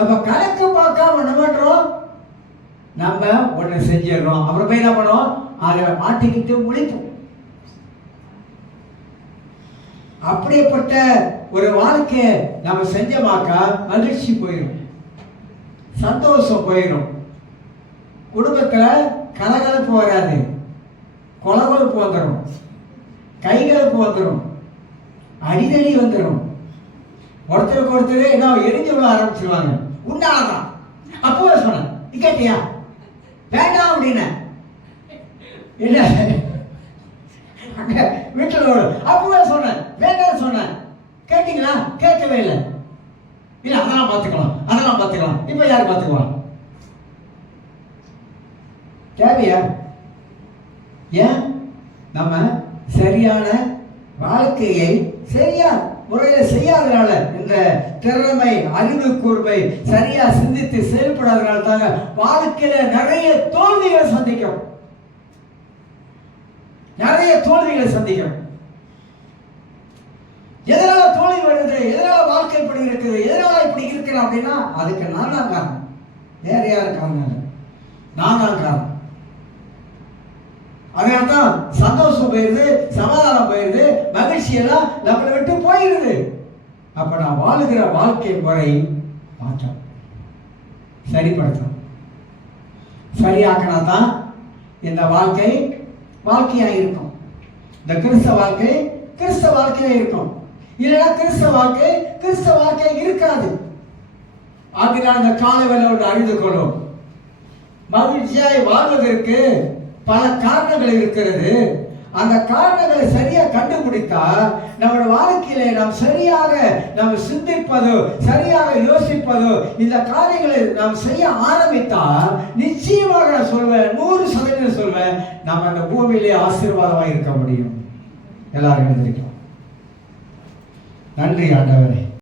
அப்ப கணக்கு பார்க்காம என்ன பண்றோம்? நம்ம ஒண்ணு செஞ்சிடறோம், அப்புறம் போய் என்ன பண்ணுவோம்? அதை மாட்டிக்கிட்டு முழிப்போம். அப்படிப்பட்ட ஒரு வாழ்க்கையை நம்ம செஞ்சமாக்கா மகிழ்ச்சி போயிடும், சந்தோஷம் போயிடும். குடும்பத்துல கலகலப்பு வராது, கொலகலப்பு வந்துடும், கைகலப்பு வந்துடும், அடிதடி வந்துடும். ஒருத்தருக்கு ஒருத்தர் என்ன எரிஞ்சு விட ஆரம்பிச்சிருவாங்க. உண்டானதான் அப்போ சொன்னேன், நீ கேட்டியா வேண்டாம் அப்படின்னு என்ன வீட்டில் அப்பவே சொன்னேன், வேண்டாம் சொன்னேன், கேட்டீங்களா? கேட்கவே இல்லை. இல்ல அதெல்லாம் பார்த்துக்கலாம், அதெல்லாம் பார்த்துக்கலாம். இப்ப யார் பார்த்துக்கலாம்? தேவையா? ஏன் நம்ம சரியான வாழ்க்கையை சரியா முறையில செய்யாதனால, இந்த திறமை, அறிவு கூர்மை சரியா சிந்தித்து செயல்படாதனால தாங்க வாழ்க்கையில நிறைய தோல்விகளை சந்திக்கிறோம், நிறைய தோல்விகளை சந்திக்கிறோம். எதனால தோல்வி வருது, எதனால வாழ்க்கை இப்படி இருக்குது, எதனால இப்படி இருக்கிறேன் அப்படின்னா அதுக்கு நான் தான் காரணம். வேற யாரும் காரணம் இல்லை, நான் தான் காரணம். அதனால்தான் சந்தோஷம் போயிருது, சமாதானம் போயிருது, மகிழ்ச்சி எல்லாம் நம்மளை விட்டு போயிருது. அப்ப நான் வாழுகிற வாழ்க்கை முறை மாற்றம், சரிப்படுத்தணும். சரியாக்கினா தான் இந்த வாழ்க்கை வாழ்க்கையா இருக்கும். இந்த கிறிஸ்தவ வாழ்க்கை கிறிஸ்தவ வாழ்க்கையா இருக்கும். இல்லைன்னா கிறிஸ்தவ வாழ்க்கை இருக்காது. ஆகினால் இந்த காலை வேலை ஒன்று அழிந்து கொள்ளும். மகிழ்ச்சியாய் வாழ்வதற்கு பல காரணங்கள் இருக்கிறது. அந்த காரணங்களை சரியா கண்டுபிடித்தா நம்முடைய வாழ்க்கையில நாம் சரியாக நாம் சிந்திப்பதோ, சரியாக யோசிப்பதோ, இந்த காரியங்களை நாம் செய்ய ஆரம்பித்தால் நிச்சயமாக நான் சொல்வேன், 100% சொல்வேன், நாம் அந்த பூமியிலே ஆசீர்வாதமாக இருக்க முடியும். எல்லாரும் எழுந்திருக்கலாம். நன்றி ஆண்டவரே.